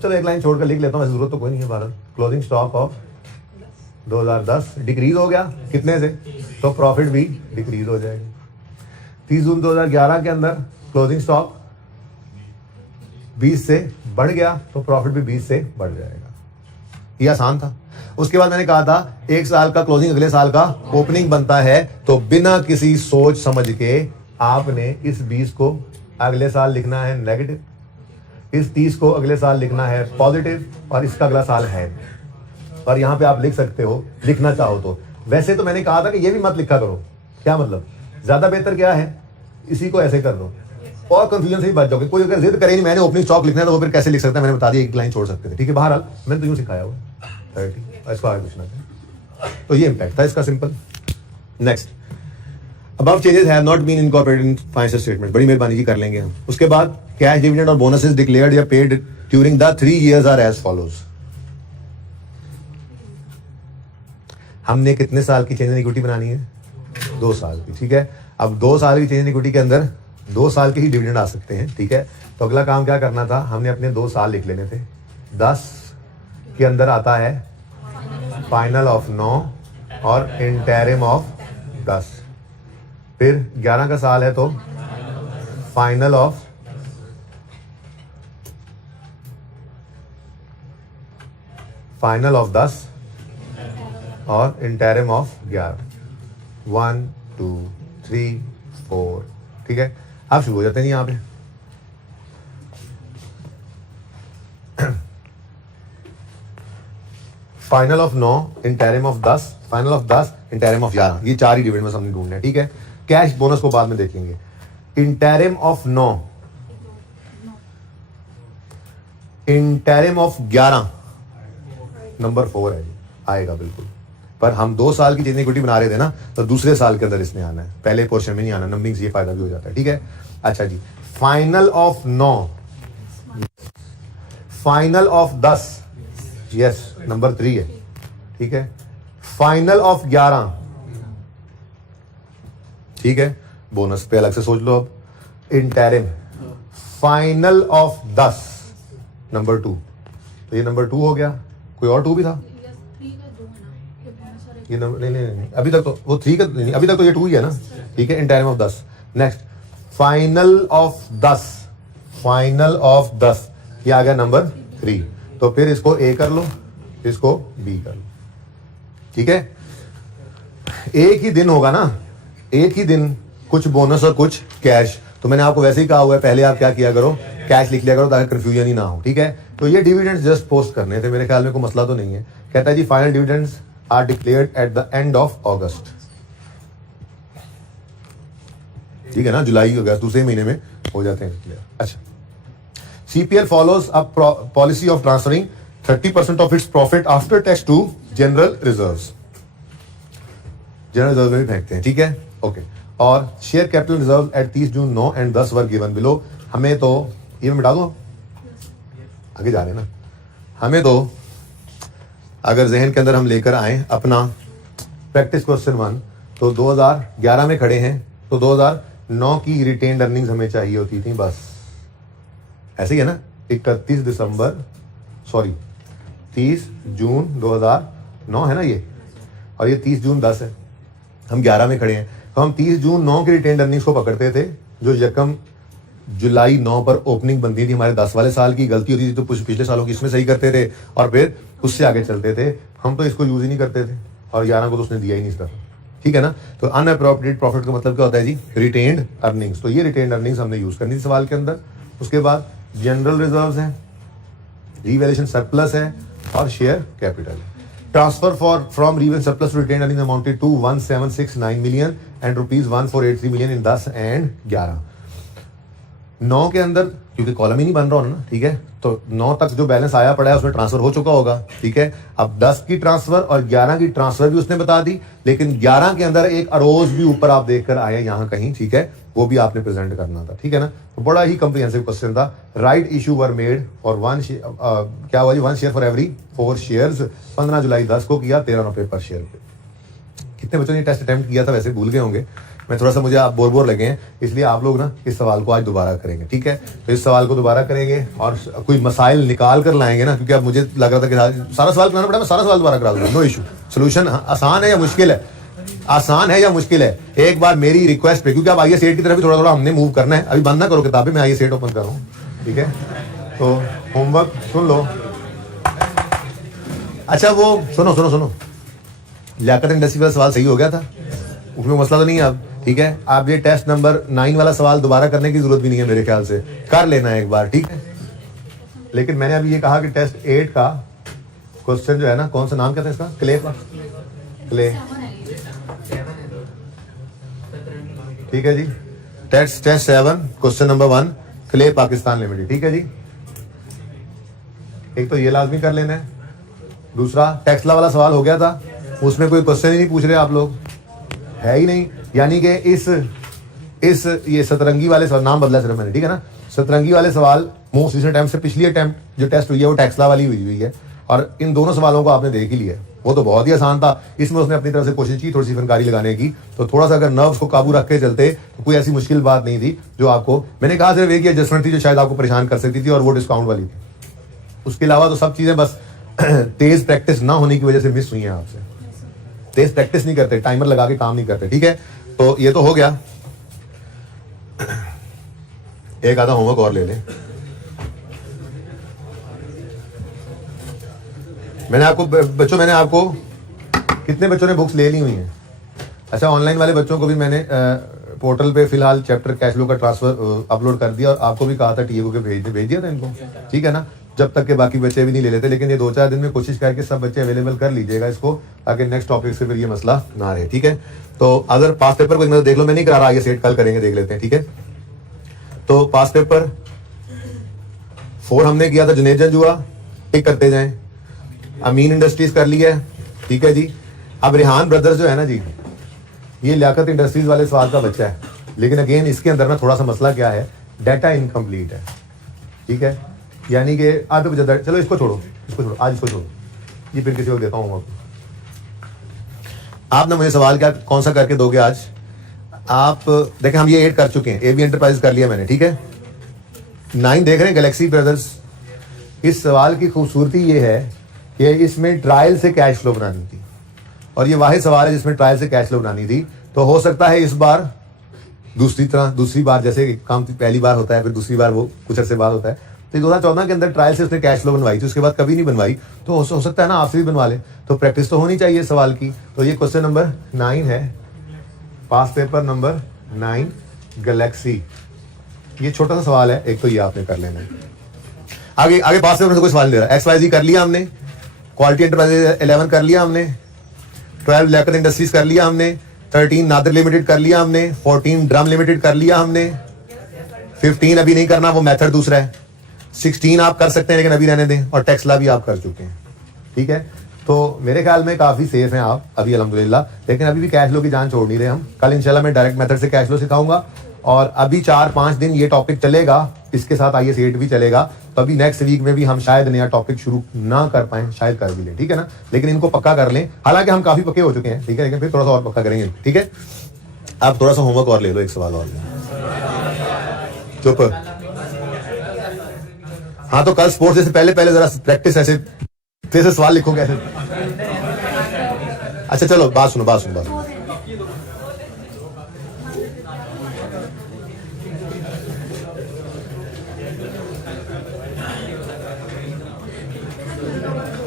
चलो एक लाइन छोड़कर लिख लेता हूं, जरूरत तो कोई नहीं है Bharat. Closing stock of 2010 decrease हो गया, कितने से? तो प्रॉफिट भी डिक्रीज हो जाएगा। 30 जून 2011 के अंदर क्लोजिंग स्टॉक 20 से बढ़ गया तो प्रॉफिट भी 20 से बढ़ जाएगा। ये आसान था। उसके बाद मैंने कहा था 1 साल का क्लोजिंग अगले साल का ओपनिंग बनता है, तो बिना किसी सोच समझ के आपने इस 20 को अगले साल लिखना है नेगेटिव, इस 30 को अगले साल लिखना है पॉजिटिव और इसका अगला साल है। और यहां पे आप लिख सकते हो, लिखना चाहो तो। वैसे तो मैंने कहा था कि ये भी मत लिखा करो, क्या मतलब? ज्यादा बेहतर क्या है, इसी को ऐसे कर दो और कंफ्यूजन से भी बच जाओगे। कोई अगर जिद करे नहीं मैंने ओपनिंग स्टॉक लिखना है तो वो फिर कैसे लिख सकता है? मैंने बता दिया, एक लाइन छोड़ सकते थे, ठीक है? बहारहाल मैंने तो यूं सिखाया हुआ 30, इसको आगे पूछना था। तो ये इम्पैक्ट था इसका, simple. Next, above changes have not been incorporated in financial statement, बड़ी मेहरबानी जी कर लेंगे हम। उसके बाद कैश डिविडेंड और बोनसेस डिक्लेयर्ड या paid during the 3 years are as follows. हमने कितने साल की चेंज इन इक्विटी बनानी है? 2 साल की, ठीक है। अब 2 साल की चेंज इन इक्विटी के अंदर 2 साल के ही डिविडेंड आ सकते हैं, ठीक है। तो अगला काम क्या करना था, हमने अपने 2 साल लिख लेने थे। 10 के अंदर आता है फाइनल ऑफ 9 और इंटरिम ऑफ 10। फिर 11 का साल है तो फाइनल ऑफ फाइनल ऑफ 10 और इंटरिम ऑफ 11। 1 2 3 4, ठीक है। अब शुरू हो जाते हैं यहां पे। Final of 9, interim of 10, final of 10, interim of 11, ये 4 ही डिविडेंड में हमने ढूंढना है, ठीक है। कैश बोनस को बाद में देखेंगे। Interim of 9, interim of 11 number 4 है, आएगा बिल्कुल। पर हम 2 साल की चेंज इक्विटी बना रहे थे ना, तो दूसरे साल के अंदर इसने आना है, पहले पोर्शन में नहीं आना। नंबरिंग से ये फायदा भी हो जाता है, ठीक है। अच्छा जी, final of 9, final of 10, yes number 3 है, ठीक है। फाइनल ऑफ 11, ठीक है। बोनस पे अलग से सोच लो अब। इंटरिम, फाइनल ऑफ 10 नंबर 2, तो ये नंबर 2 हो गया। कोई और 2 भी था? ये नंबर नहीं, अभी तक तो वो 3 का नहीं, अभी तक तो ये 2 ही है ना, ठीक है। Interim of 10। Next, final of 10, final of 10, ये आ गया नंबर 3। तो फिर इसको ए कर लो, इसको बी कर लो, ठीक है। एक ही दिन होगा ना, एक ही दिन, कुछ बोनस और कुछ कैश। तो मैंने आपको वैसे ही कहा हुआ है, पहले आप क्या किया करो, कैश लिख लिया करो ताकि कंफ्यूजन ही ना हो, ठीक है। तो ये डिविडेंड्स जस्ट पोस्ट करने थे, मेरे ख्याल में कोई मसला तो नहीं है। कहता है जी final dividends are declared at the end of August, ठीक है ना। जुलाई हो गया, दूसरे महीने में हो जाते हैं डिक्लेयर। अच्छा, CPL follows a policy of transferring 30% of its profit after tax to general reserves, general reserve में भी फेंकते हैं, ठीक है, ओके। और share capital reserve at 30 June 9 and 10 were given below. हमें तो ये मैं मिटा दूं, आगे जा रहे हैं ना। हमें तो अगर जहन के अंदर हम लेकर आए अपना प्रैक्टिस क्वेश्चन 1, तो 2011 में खड़े हैं, तो 2009 की रिटेन्ड अर्निंग्स हमें चाहिए होती थी, बस ऐसे ही है ना। 30 जून 2009 है ना ये, और ये 30 जून 10 है, हम 11 में खड़े हैं। तो हम 30 जून 9 की रिटेन्ड अर्निंग्स को पकड़ते थे, जो यकम जुलाई 9 पर ओपनिंग बनती थी। हमारे 10 वाले साल की गलती होती थी तो कुछ पिछले सालों की इसमें सही करते थे और फिर उससे आगे चलते थे। हम तो इसको यूज ही नहीं करते थे, और 11 को तो उसने दिया ही नहीं इस तरफ, ठीक है ना। तो अनअप्रोप्रिएट प्रॉफिट का मतलब क्या होता है जी, रिटेन्ड अर्निंग्स। तो ये रिटेन्ड अर्निंग्स हमने यूज करनी थी सवाल के अंदर। उसके बाद जनरल रिजर्व्स हैं, रिवैल्यूएशन सरप्लस है, और share capital. Transfer from revaluation surplus to retained earnings amounted to 1769 million and ₹1483 million in 10 and 11। 9 के अंदर क्योंकि कॉलम ही नहीं बन रहा ना, ठीक है, तो 9 तक जो बैलेंस आया पड़ा है उसमें ट्रांसफर हो चुका होगा, ठीक है। अब 10 की ट्रांसफर और 11 की ट्रांसफर भी उसने बता दी, लेकिन 11 के अंदर एक अरोज भी ऊपर आप देखकर आए यहाँ कहीं, ठीक है, वो भी आपने प्रेजेंट करना था, ठीक है ना। तो बड़ा ही कॉम्प्रिहेंसिव क्वेश्चन था। राइट इशू वर मेड और क्या हुआ जी, 1 शेयर फॉर एवरी 4 शेयर्स। 15 जुलाई 10 को किया, 13 रुपए पर शेयर पे। कितने बच्चों ने टेस्ट अटेम्प्ट किया था वैसे भूल गए होंगे, मैं थोड़ा सा मुझे आप बोर लगे हैं, इसलिए आप लोग ना इस सवाल को आज दोबारा करेंगे, ठीक है। तो इस सवाल को दोबारा करेंगे और कोई मसाइल निकाल कर लाएंगे ना, क्योंकि अब मुझे लग रहा था कि सारा सवाल कराना पड़ा, मैं सारा सवाल दोबारा करा दूंगा, नो इशू। सोल्यूशन आसान है या मुश्किल है, आसान है या मुश्किल है, एक बार मेरी रिक्वेस्ट पे, क्योंकि अब IAS 8 की तरफ भी थोड़ा थोड़ा हमने मूव करना है। अभी बंद ना करो किताबें, मैं IAS 8 ओपन कर रहा हूँ, ठीक है। तो होमवर्क सुन लो। अच्छा वो सुनो, लियाकत इंडस्ट्री वाला सवाल सही हो गया था, उसमें मसला तो नहीं है अब, ठीक है। आप ये टेस्ट नंबर 9 वाला सवाल दोबारा करने की जरूरत भी नहीं है, मेरे ख्याल से कर लेना है एक बार, ठीक है। लेकिन मैंने अभी ये कहा कि टेस्ट 8 का क्वेश्चन जो है ना, कौन सा नाम क्या था इसका, क्ले, ठीक है जी। Test 7 question number 1 Clay Pakistan limited, ठीक है जी। एक तो ये लाजमी कर लेना है। दूसरा टैक्सला वाला सवाल हो गया था, उसमें कोई क्वेश्चन ही नहीं पूछ रहे आप लोग, है ही नहीं। यानी कि इस ये सतरंगी वाले सवाल, नाम बदला सिर्फ मैंने, ठीक है ना, सतरंगी वाले सवाल मोस्ट रिसेंट अटेम्प्ट से पिछली अटेम्प्ट जो टेस्ट हुई है वो टेक्सला वाली हुई है, और इन दोनों सवालों को आपने देख ही लिया। वो तो बहुत ही आसान था, इसमें उसने अपनी तरफ से कोशिश की थोड़ी सी फनकारी लगाने की, तो थोड़ा सा अगर नर्व्स को काबू रख के चलते तो कोई ऐसी मुश्किल बात नहीं थी जो आपको, मैंने कहा सिर्फ एक ही एडजस्टमेंट थी जो शायद आपको परेशान कर सकती थी, और वो डिस्काउंट वाली थी। उसके अलावा तो सब चीजें बस तेज प्रैक्टिस ना होने की वजह से मिस हुई हैं आपसे। तेज प्रैक्टिस नहीं करते, टाइमर लगा के काम नहीं करते, ठीक है। तो ये तो हो गया, एक आधा होमवर्क और ले लें। मैंने आपको कितने बच्चों ने बुक्स ले ली हुई हैं? अच्छा, ऑनलाइन वाले बच्चों को भी मैंने पोर्टल पे फिलहाल चैप्टर कैश फ्लो का ट्रांसफर अपलोड कर दिया, और आपको भी कहा था टीए के भेज दिया था इनको, ठीक है ना, जब तक के बाकी बच्चे भी नहीं ले लेते। लेकिन ये 2-4 दिन में कोशिश करके सब बच्चे अवेलेबल कर लीजिएगा इसको, ताकि नेक्स्ट टॉपिक से फिर ये मसला ना रहे, ठीक है। तो अगर पास पेपर को एक नजर देख लो, मैं नहीं करा रहा, ये सेट कल करेंगे, देख लेते हैं, ठीक है। तो पास पेपर 4 हमने किया था, जुनेद जंजुआ, टिक करते जाएं। अमीन इंडस्ट्रीज कर लिया है, ठीक है जी। अब रेहान ब्रदर्स जो है ना जी, ये लियाकत इंडस्ट्रीज वाले सवाल का बच्चा है, लेकिन अगेन इसके अंदर ना थोड़ा सा मसला क्या है, डाटा इनकम्प्लीट है, ठीक है। यानी कि आधे बजे, चलो इसको छोड़ो, आज इसको छोड़ो, ये फिर किसी को देता हूँ आपको। आप ना मुझे सवाल क्या कौन सा करके दोगे आज? आप देखें, हम ये 8 कर चुके हैं, एवी एंटरप्राइज कर लिया मैंने, ठीक है। 9 देख रहे हैं, गैलेक्सी ब्रदर्स। इस सवाल की खूबसूरती ये है कि इसमें ट्रायल से कैश फ्लो बनानी थी, और ये वाहिद सवाल है जिसमें ट्रायल से कैश फ्लो बनानी थी। तो हो सकता है इस बार दूसरी बार, जैसे काम पहली बार होता है, फिर दूसरी बार वो कुछ अरसे बाद होता है, तो 2014 के अंदर ट्रायल से उसने कैश फ्लो बनवाई थी, उसके बाद कभी नहीं बनवाई, तो हो सकता है ना आपसे भी बनवा ले। तो प्रैक्टिस तो होनी चाहिए सवाल की। तो ये क्वेश्चन नंबर 9 है, पास पेपर नंबर 9 गैलेक्सी। ये छोटा सा सवाल है, एक तो ये आपने कर लेना है। आगे पास पेपर में कोई सवाल नहीं दे रहा। XYZ कर लिया हमने, क्वालिटी एंटरप्राइज 11 कर लिया हमने, 12 लियाकत इंडस्ट्रीज कर लिया हमने, 13 नादर लिमिटेड कर लिया हमने, 14 ड्रम लिमिटेड कर लिया हमने, 15 अभी नहीं करना, वो मेथड दूसरा है, 16 आप कर सकते हैं लेकिन अभी रहने दें, और टेक्सला भी आप कर चुके हैं, ठीक है। तो मेरे ख्याल में काफी सेफ हैं आप अभी अल्हम्दुलिल्लाह, लेकिन अभी भी कैश फ्लो की जान छोड़ नहीं रहे हम। कल इंशाल्लाह मैं डायरेक्ट मेथड से कैश फ्लो सिखाऊंगा, और अभी 4-5 दिन ये टॉपिक चलेगा, इसके साथ IAS 8 भी चलेगा। तो अभी नेक्स्ट वीक में भी हम शायद नया टॉपिक शुरू ना कर पाए, शायद कर भी लें, ठीक है ना, लेकिन इनको पक्का कर लें। हालांकि हम काफी पक्के हो चुके हैं, ठीक है, लेकिन फिर थोड़ा सा और पक्का करेंगे, ठीक है। आप थोड़ा सा होमवर्क और ले लो, एक सवाल और। चुप। हाँ, तो कल स्पोर्ट्स से पहले जरा प्रैक्टिस ऐसे सवाल लिखो कैसे। अच्छा चलो, बात सुनो।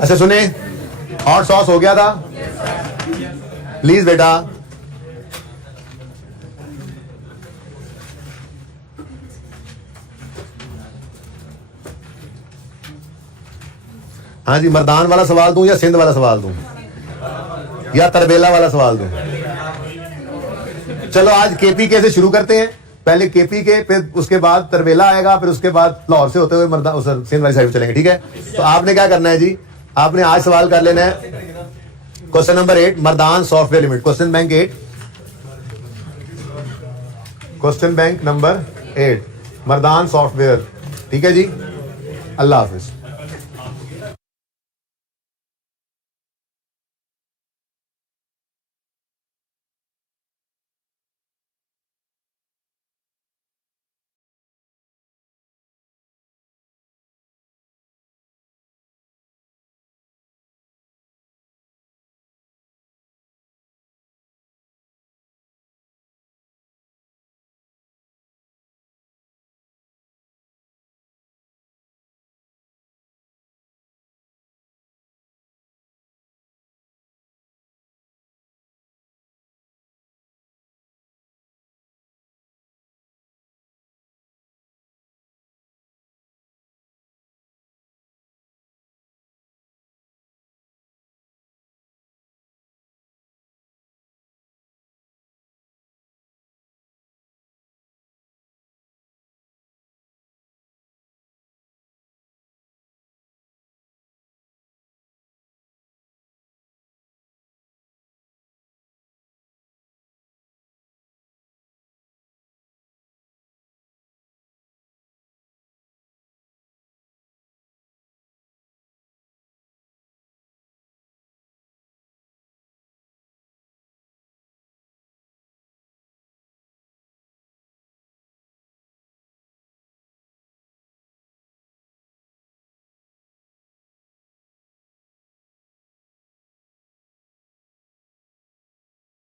अच्छा सुने, हॉट सॉस हो गया था, प्लीज बेटा। हाँ जी, मर्दान वाला सवाल दूं या सिंध वाला सवाल दूं या तरबेला वाला सवाल दूं? चलो आज KPK से शुरू करते हैं, पहले KPK, फिर उसके बाद तरबेला आएगा, फिर उसके बाद लाहौर से होते हुए मर्दान सिंध वाली साइड चलेंगे, ठीक है। तो आपने क्या करना है जी, आपने आज सवाल कर लेना है question number 8, Mardan software limited, question bank number 8 Mardan software, ठीक है जी। अल्लाह हाफिज।